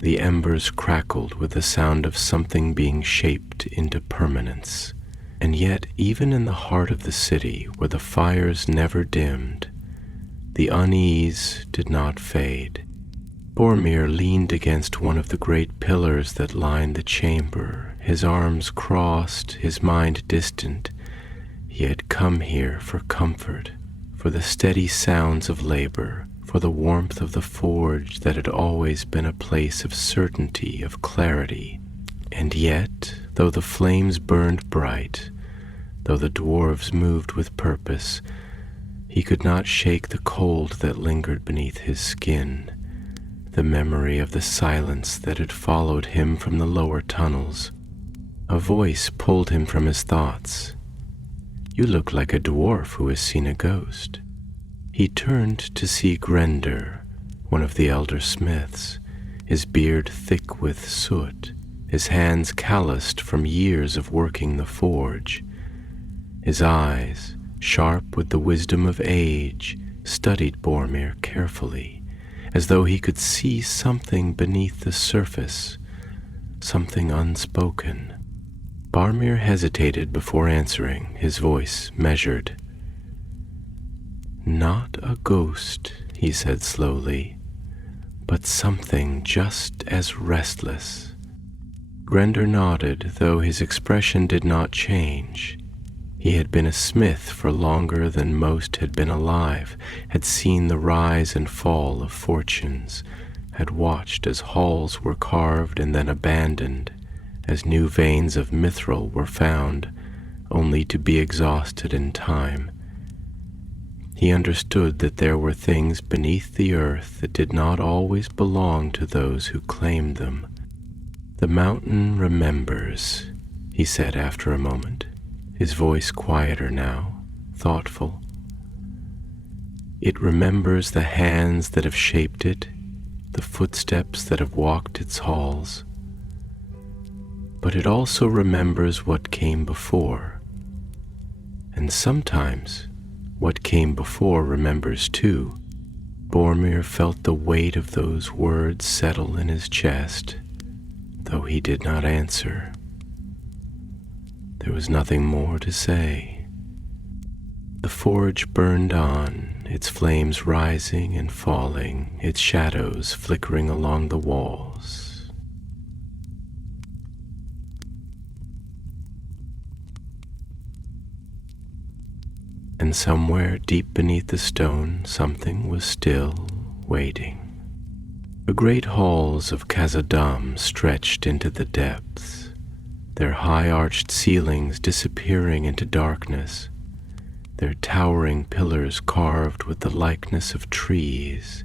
The embers crackled with the sound of something being shaped into permanence. And yet, even in the heart of the city, where the fires never dimmed, the unease did not fade. Boromir leaned against one of the great pillars that lined the chamber, his arms crossed, his mind distant. He had come here for comfort, for the steady sounds of labor, for the warmth of the forge that had always been a place of certainty, of clarity. And yet, though the flames burned bright, though the dwarves moved with purpose, he could not shake the cold that lingered beneath his skin, the memory of the silence that had followed him from the lower tunnels. A voice pulled him from his thoughts. "You look like a dwarf who has seen a ghost." He turned to see Grendr, one of the elder smiths, his beard thick with soot, his hands calloused from years of working the forge. His eyes, sharp with the wisdom of age, studied Boromir carefully, as though he could see something beneath the surface, something unspoken. Boromir hesitated before answering, his voice measured. "Not a ghost," he said slowly, "but something just as restless." Grendr nodded, though his expression did not change. He had been a smith for longer than most had been alive, had seen the rise and fall of fortunes, had watched as halls were carved and then abandoned, as new veins of mithril were found, only to be exhausted in time. He understood that there were things beneath the earth that did not always belong to those who claimed them. "The mountain remembers," he said after a moment, his voice quieter now, thoughtful. "It remembers the hands that have shaped it, the footsteps that have walked its halls. But it also remembers what came before. And sometimes what came before remembers too." Boromir felt the weight of those words settle in his chest, though he did not answer. There was nothing more to say. The forge burned on, its flames rising and falling, its shadows flickering along the walls. And somewhere deep beneath the stone, something was still waiting. The great halls of Khazad-dûm stretched into the depths, their high-arched ceilings disappearing into darkness, their towering pillars carved with the likeness of trees,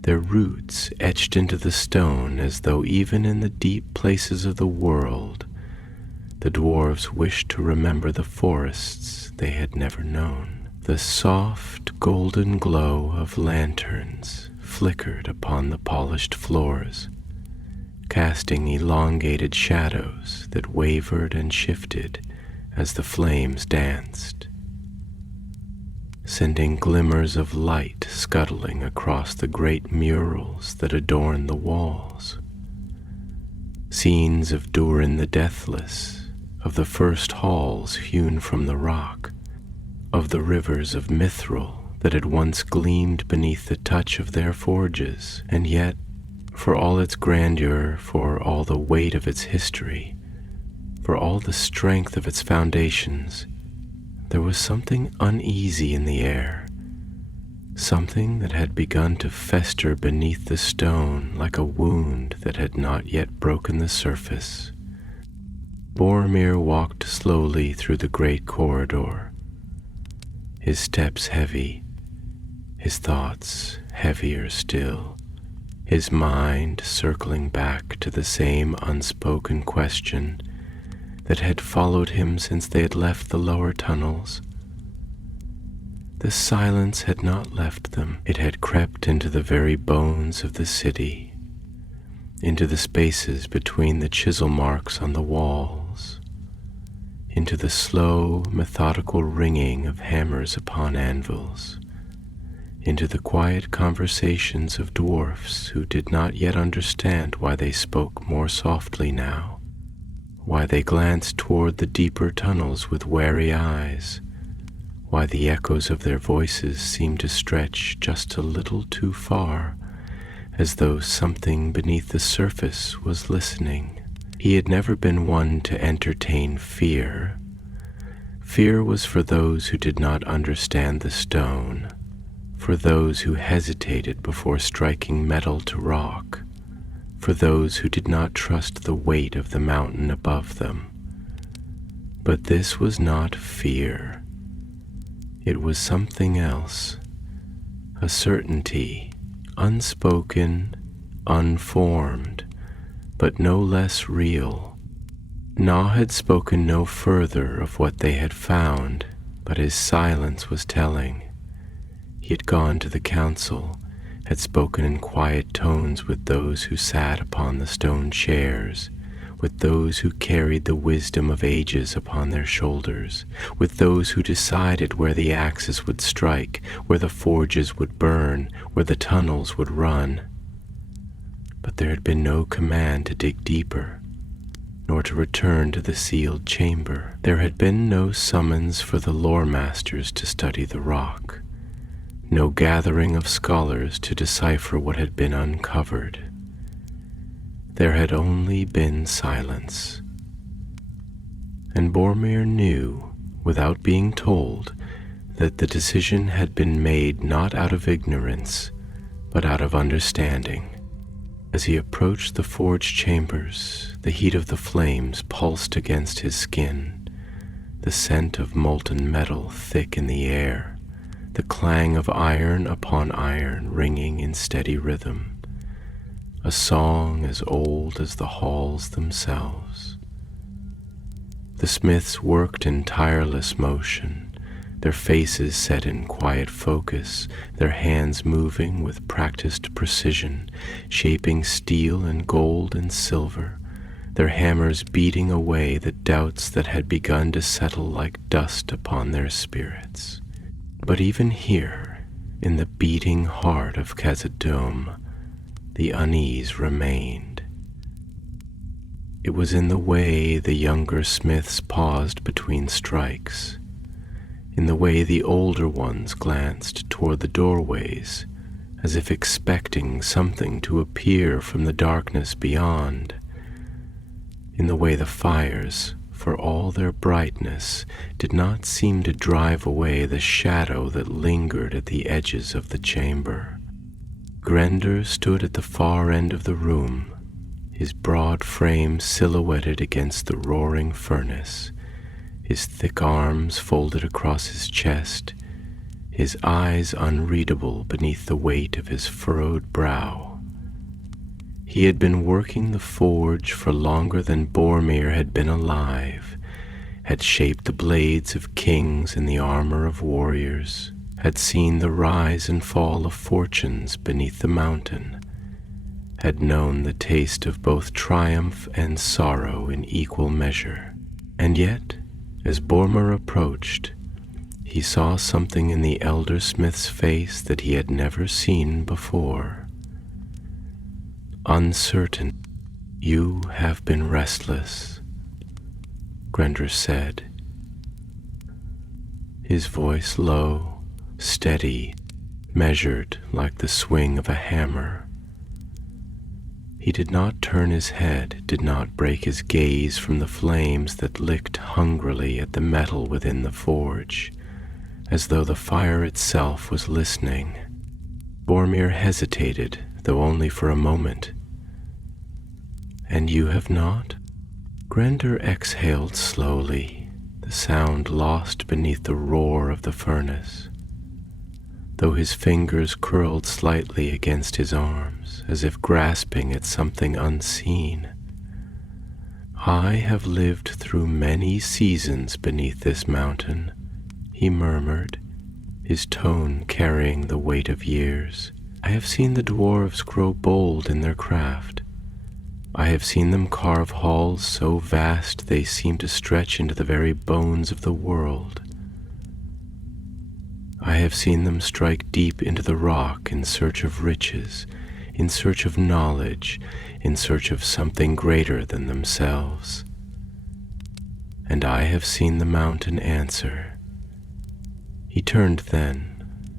their roots etched into the stone as though even in the deep places of the world, the dwarves wished to remember the forests they had never known. The soft golden glow of lanterns flickered upon the polished floors, casting elongated shadows that wavered and shifted as the flames danced, sending glimmers of light scuttling across the great murals that adorn the walls. Scenes of Durin the Deathless, of the first halls hewn from the rock, of the rivers of mithril that had once gleamed beneath the touch of their forges, and yet, for all its grandeur, for all the weight of its history, for all the strength of its foundations, there was something uneasy in the air, something that had begun to fester beneath the stone like a wound that had not yet broken the surface. Boromir walked slowly through the great corridor, his steps heavy, his thoughts heavier still, his mind circling back to the same unspoken question that had followed him since they had left the lower tunnels. The silence had not left them. It had crept into the very bones of the city, into the spaces between the chisel marks on the walls, into the slow, methodical ringing of hammers upon anvils, into the quiet conversations of dwarfs who did not yet understand why they spoke more softly now, why they glanced toward the deeper tunnels with wary eyes, why the echoes of their voices seemed to stretch just a little too far, as though something beneath the surface was listening. He had never been one to entertain fear. Fear was for those who did not understand the stone, for those who hesitated before striking metal to rock, for those who did not trust the weight of the mountain above them. But this was not fear. It was something else, a certainty, unspoken, unformed, but no less real. Na had spoken no further of what they had found, but his silence was telling. He had gone to the council, had spoken in quiet tones with those who sat upon the stone chairs, with those who carried the wisdom of ages upon their shoulders, with those who decided where the axes would strike, where the forges would burn, where the tunnels would run. But there had been no command to dig deeper, nor to return to the sealed chamber. There had been no summons for the lore masters to study the rock, no gathering of scholars to decipher what had been uncovered. There had only been silence. And Boromir knew, without being told, that the decision had been made not out of ignorance, but out of understanding. As he approached the forge chambers, the heat of the flames pulsed against his skin, the scent of molten metal thick in the air, the clang of iron upon iron ringing in steady rhythm, a song as old as the halls themselves. The smiths worked in tireless motion, their faces set in quiet focus, their hands moving with practiced precision, shaping steel and gold and silver, their hammers beating away the doubts that had begun to settle like dust upon their spirits. But even here, in the beating heart of Khazad-dûm, the unease remained. It was in the way the younger smiths paused between strikes, in the way the older ones glanced toward the doorways, as if expecting something to appear from the darkness beyond, in the way the fires, for all their brightness, did not seem to drive away the shadow that lingered at the edges of the chamber. Grendel stood at the far end of the room, his broad frame silhouetted against the roaring furnace, his thick arms folded across his chest, his eyes unreadable beneath the weight of his furrowed brow. He had been working the forge for longer than Boromir had been alive, had shaped the blades of kings and the armor of warriors, had seen the rise and fall of fortunes beneath the mountain, had known the taste of both triumph and sorrow in equal measure. And yet, as Boromir approached, he saw something in the elder smith's face that he had never seen before. Uncertain. "You have been restless," Grendel said, his voice low, steady, measured like the swing of a hammer. He did not turn his head, did not break his gaze from the flames that licked hungrily at the metal within the forge, as though the fire itself was listening. Boromir hesitated, though only for a moment. "And you have not?" Grendel exhaled slowly, the sound lost beneath the roar of the furnace, though his fingers curled slightly against his arms, as if grasping at something unseen. "I have lived through many seasons beneath this mountain," he murmured, his tone carrying the weight of years. "I have seen the dwarves grow bold in their craft. I have seen them carve halls so vast they seem to stretch into the very bones of the world. I have seen them strike deep into the rock in search of riches, in search of knowledge, in search of something greater than themselves. And I have seen the mountain answer. He turned then,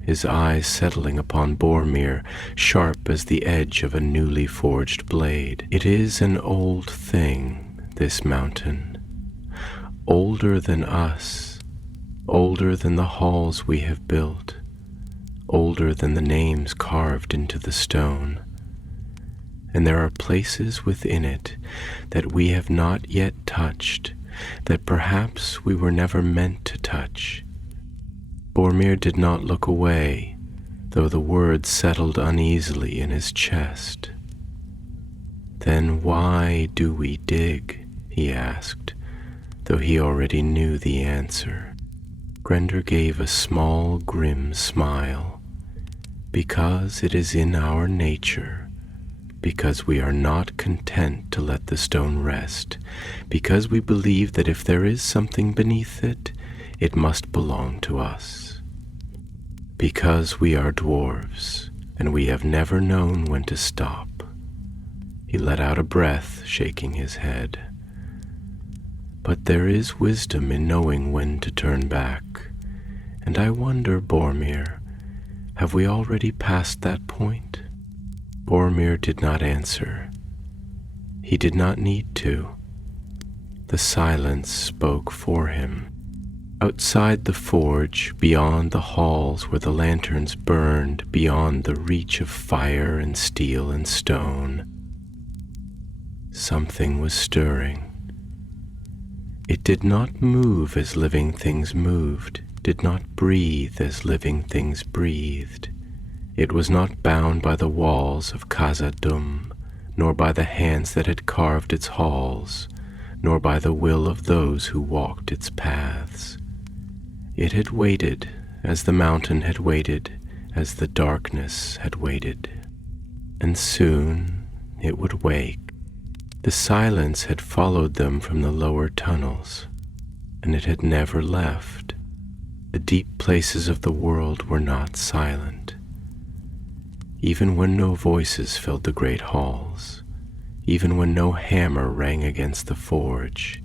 his eyes settling upon Boromir, sharp as the edge of a newly forged blade. It is an old thing, this mountain, older than us, older than the halls we have built, older than the names carved into the stone. And there are places within it that we have not yet touched, that perhaps we were never meant to touch. Boromir did not look away, though the words settled uneasily in his chest. "Then why do we dig?" he asked, though he already knew the answer. Grendor gave a small, grim smile. "Because it is in our nature, because we are not content to let the stone rest, because we believe that if there is something beneath it, it must belong to us. Because we are dwarves, and we have never known when to stop." He let out a breath, shaking his head. "But there is wisdom in knowing when to turn back, and I wonder, Boromir, have we already passed that point?" Boromir did not answer. He did not need to. The silence spoke for him. Outside the forge, beyond the halls where the lanterns burned, beyond the reach of fire and steel and stone, something was stirring. It did not move as living things moved, did not breathe as living things breathed. It was not bound by the walls of Khazad-dûm, nor by the hands that had carved its halls, nor by the will of those who walked its paths. It had waited, as the mountain had waited, as the darkness had waited. And soon it would wake. The silence had followed them from the lower tunnels, and it had never left. The deep places of the world were not silent. Even when no voices filled the great halls, even when no hammer rang against the forge,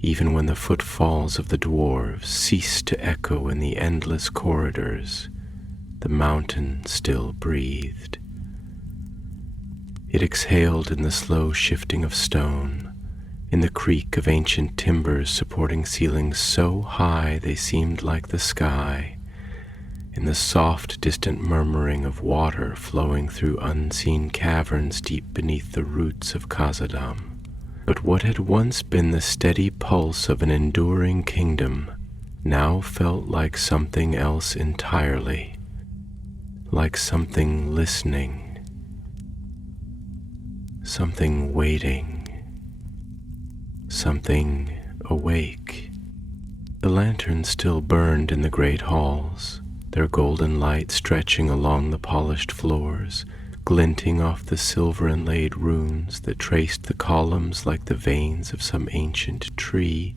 even when the footfalls of the dwarves ceased to echo in the endless corridors, the mountain still breathed. It exhaled in the slow shifting of stone, in the creak of ancient timbers supporting ceilings so high they seemed like the sky, in the soft, distant murmuring of water flowing through unseen caverns deep beneath the roots of Khazad-dûm. But what had once been the steady pulse of an enduring kingdom now felt like something else entirely, like something listening, something waiting, something awake. The lanterns still burned in the great halls, their golden light stretching along the polished floors, glinting off the silver-inlaid runes that traced the columns like the veins of some ancient tree,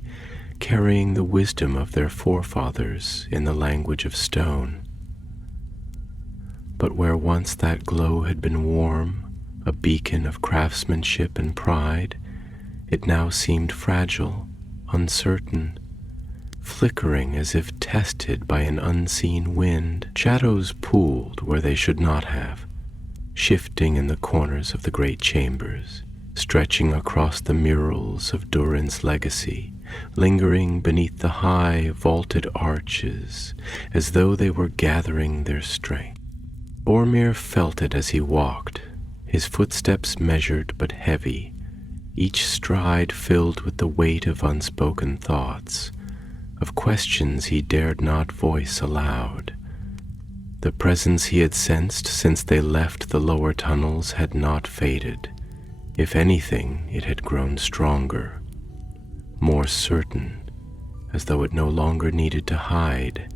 carrying the wisdom of their forefathers in the language of stone. But where once that glow had been warm, a beacon of craftsmanship and pride, it now seemed fragile, uncertain, flickering as if tested by an unseen wind. Shadows pooled where they should not have, shifting in the corners of the great chambers, stretching across the murals of Durin's legacy, lingering beneath the high, vaulted arches, as though they were gathering their strength. Boromir felt it as he walked, his footsteps measured but heavy, each stride filled with the weight of unspoken thoughts, of questions he dared not voice aloud. The presence he had sensed since they left the lower tunnels had not faded. If anything, it had grown stronger, more certain, as though it no longer needed to hide.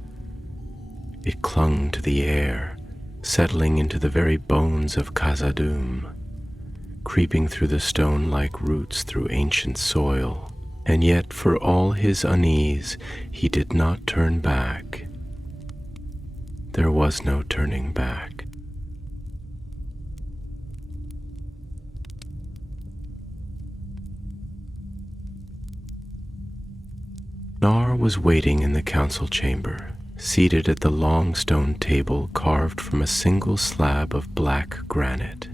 It clung to the air, settling into the very bones of Khazad-dûm, creeping through the stone like roots through ancient soil. And yet, for all his unease, he did not turn back. there was no turning back. Nar was waiting in the council chamber, seated at the long stone table carved from a single slab of black granite,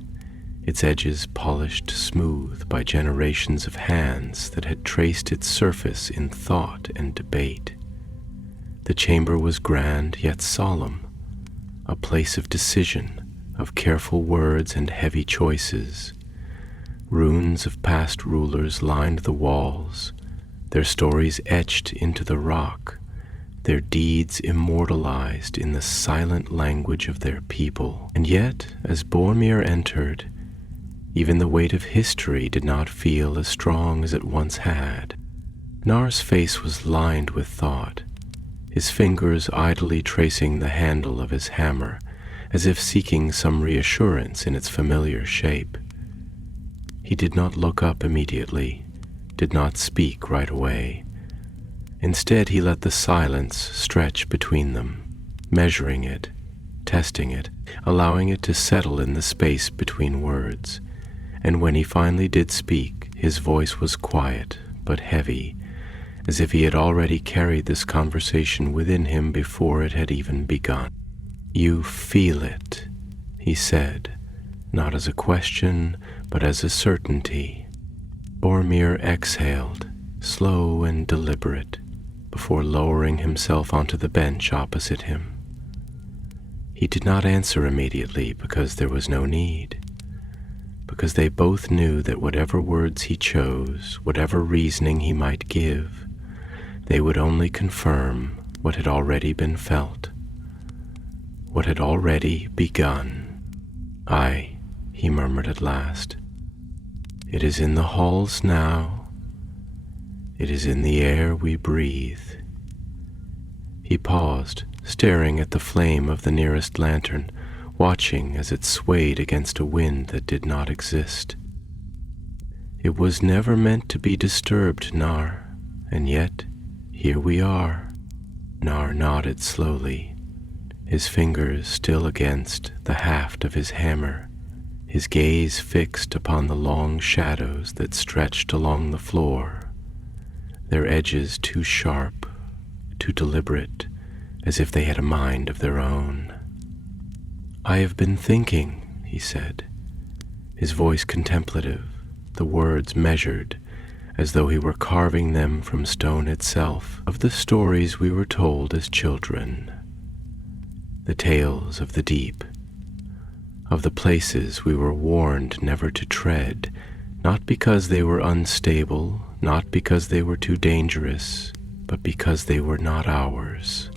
its edges polished smooth by generations of hands that had traced its surface in thought and debate. The chamber was grand yet solemn, a place of decision, of careful words and heavy choices. Runes of past rulers lined the walls, their stories etched into the rock, their deeds immortalized in the silent language of their people. And yet, as Boromir entered, even the weight of history did not feel as strong as it once had. Nar's face was lined with thought, his fingers idly tracing the handle of his hammer, as if seeking some reassurance in its familiar shape. He did not look up immediately, did not speak right away. Instead, he let the silence stretch between them, measuring it, testing it, allowing it to settle in the space between words. And when he finally did speak, his voice was quiet but heavy, as if he had already carried this conversation within him before it had even begun. "You feel it," he said, not as a question, but as a certainty. Boromir exhaled, slow and deliberate, before lowering himself onto the bench opposite him. He did not answer immediately because there was no need, because they both knew that whatever words he chose, whatever reasoning he might give, they would only confirm what had already been felt, what had already begun. "Aye," he murmured at last. "It is in the halls now. It is in the air we breathe." He paused, staring at the flame of the nearest lantern, watching as it swayed against a wind that did not exist. "It was never meant to be disturbed, Nar, and yet here we are." Nar nodded slowly, his fingers still against the haft of his hammer, his gaze fixed upon the long shadows that stretched along the floor, their edges too sharp, too deliberate, as if they had a mind of their own. "I have been thinking," he said, his voice contemplative, the words measured, as though he were carving them from stone itself, "of the stories we were told as children, the tales of the deep, of the places we were warned never to tread, not because they were unstable, not because they were too dangerous, but because they were not ours.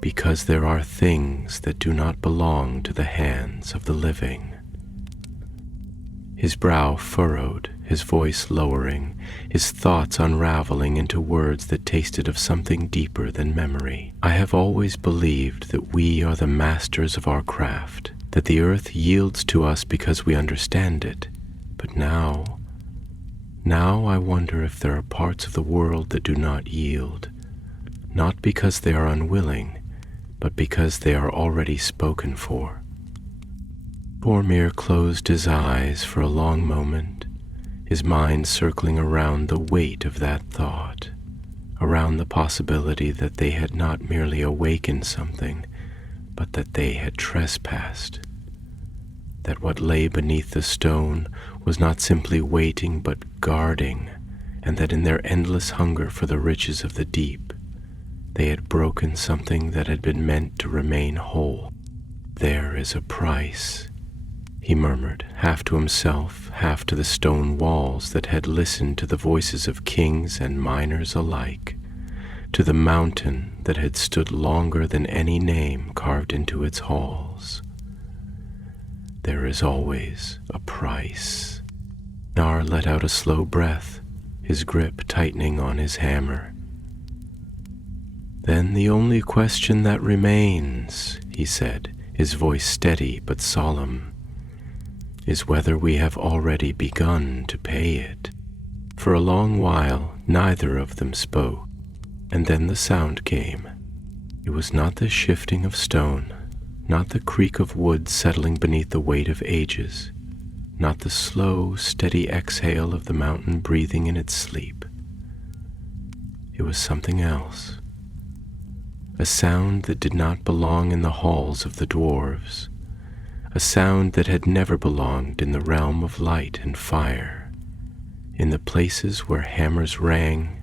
Because there are things that do not belong to the hands of the living." His brow furrowed, his voice lowering, his thoughts unraveling into words that tasted of something deeper than memory. "I have always believed that we are the masters of our craft, that the earth yields to us because we understand it. But now I wonder if there are parts of the world that do not yield, not because they are unwilling, but because they are already spoken for." Boromir closed his eyes for a long moment, his mind circling around the weight of that thought, around the possibility that they had not merely awakened something, but that they had trespassed, that what lay beneath the stone was not simply waiting but guarding, and that in their endless hunger for the riches of the deep, they had broken something that had been meant to remain whole. "There is a price," he murmured, half to himself, half to the stone walls that had listened to the voices of kings and miners alike, to the mountain that had stood longer than any name carved into its halls. "There is always a price." Nar let out a slow breath, his grip tightening on his hammer. "Then the only question that remains," he said, his voice steady but solemn, "is whether we have already begun to pay it." For a long while, neither of them spoke, and then the sound came, It was not the shifting of stone, not the creak of wood settling beneath the weight of ages, not the slow, steady exhale of the mountain breathing in its sleep. It was something else, a sound that did not belong in the halls of the dwarves, a sound that had never belonged in the realm of light and fire, in the places where hammers rang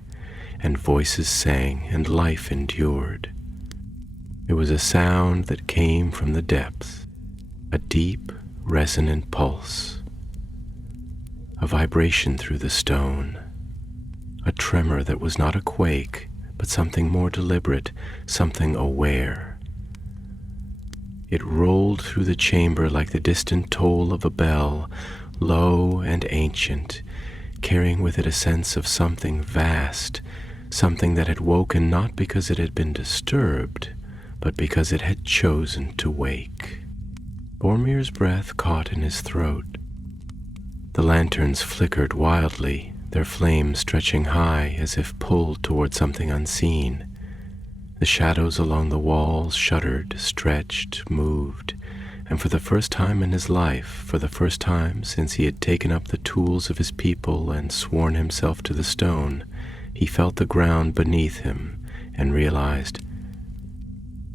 and voices sang and life endured. It was a sound that came from the depths, a deep, resonant pulse, a vibration through the stone, a tremor that was not a quake, but something more deliberate, something aware. It rolled through the chamber like the distant toll of a bell, low and ancient, carrying with it a sense of something vast, something that had woken not because it had been disturbed, but because it had chosen to wake. Boromir's breath caught in his throat. The lanterns flickered wildly, their flames stretching high as if pulled toward something unseen. The shadows along the walls shuddered, stretched, moved, and for the first time in his life, for the first time since he had taken up the tools of his people and sworn himself to the stone, he felt the ground beneath him and realized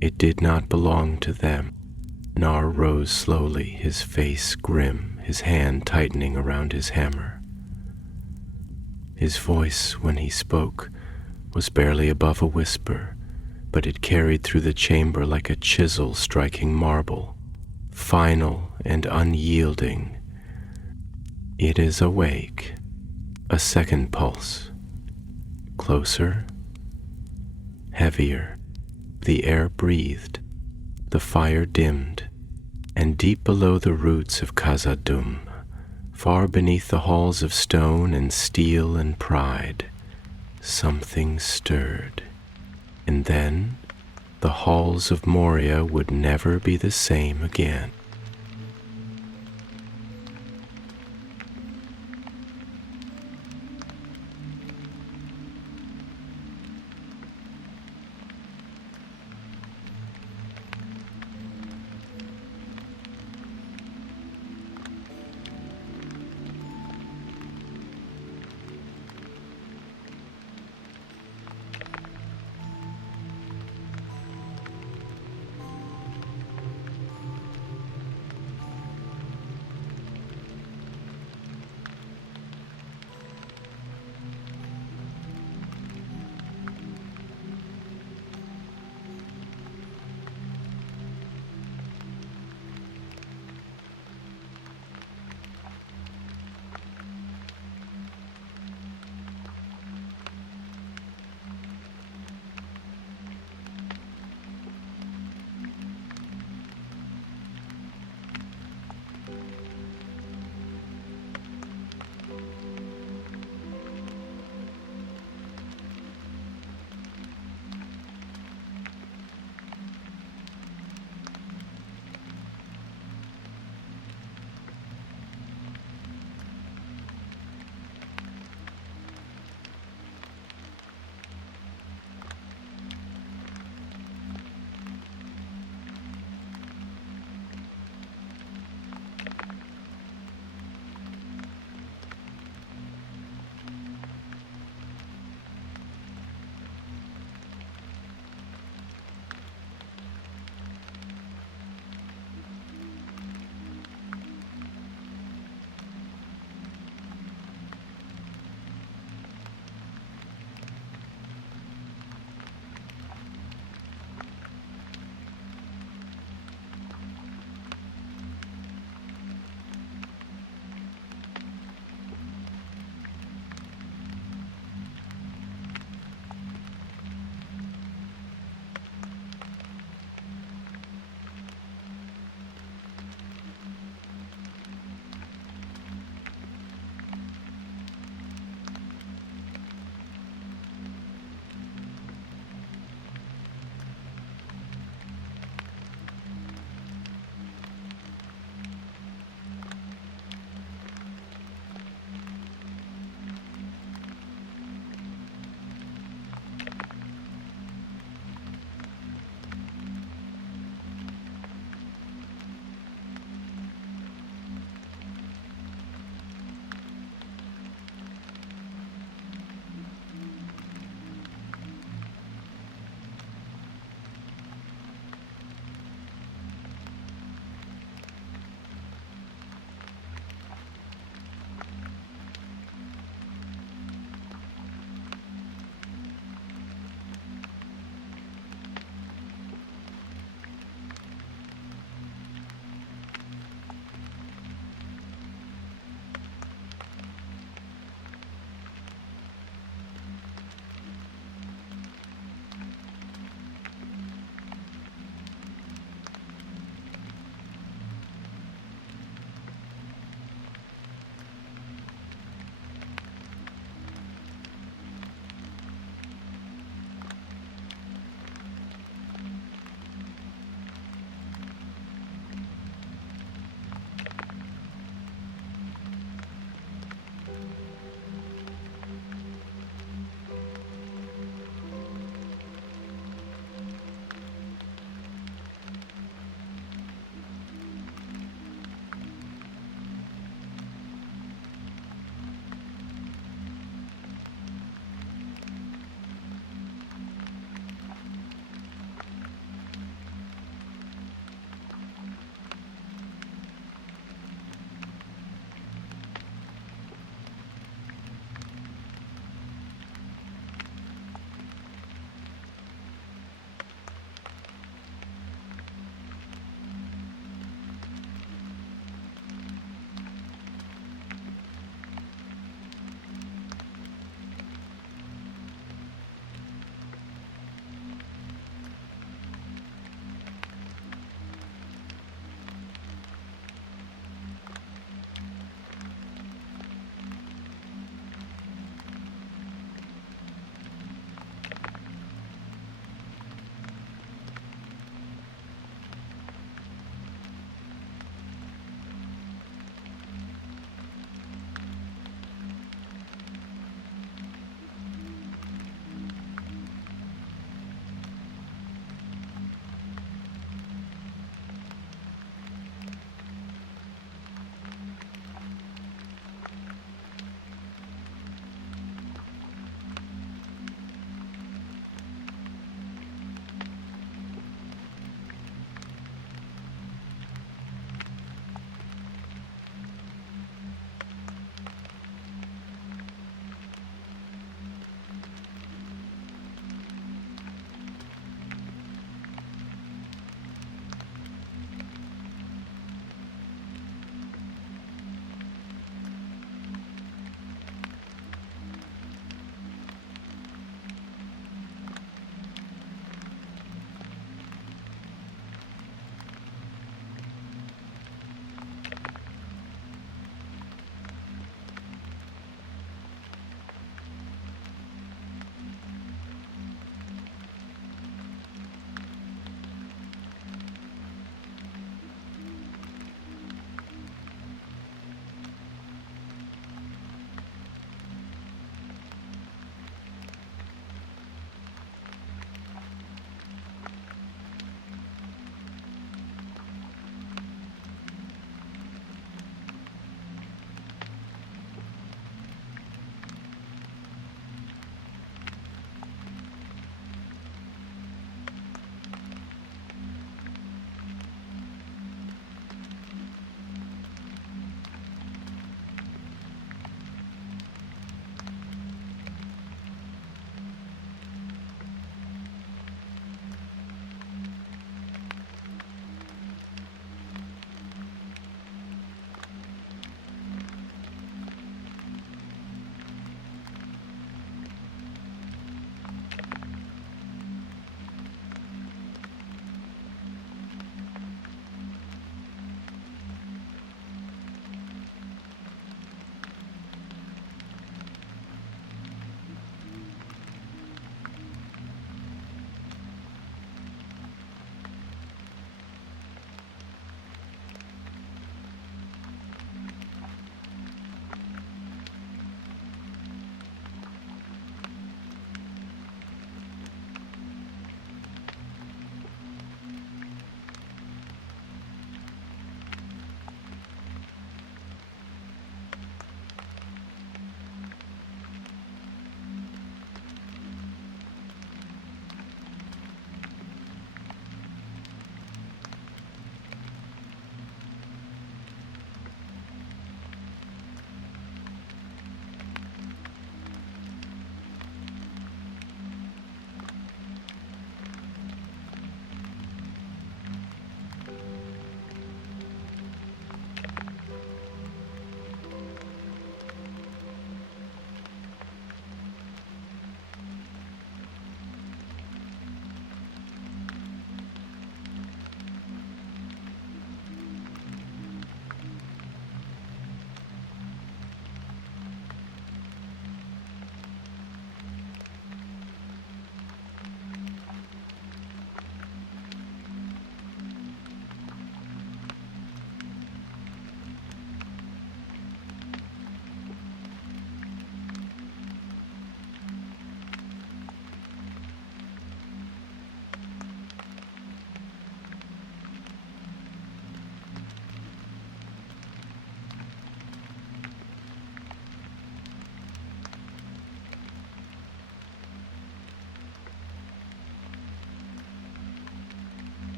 it did not belong to them. Nar rose slowly, his face grim, his hand tightening around his hammer. His voice, when he spoke, was barely above a whisper, but it carried through the chamber like a chisel striking marble, final and unyielding. It is awake. A second pulse. Closer. Heavier. The air breathed. The fire dimmed. And deep below the roots of Khazad-dûm, far beneath the halls of stone and steel and pride, something stirred. And then the halls of Moria would never be the same again.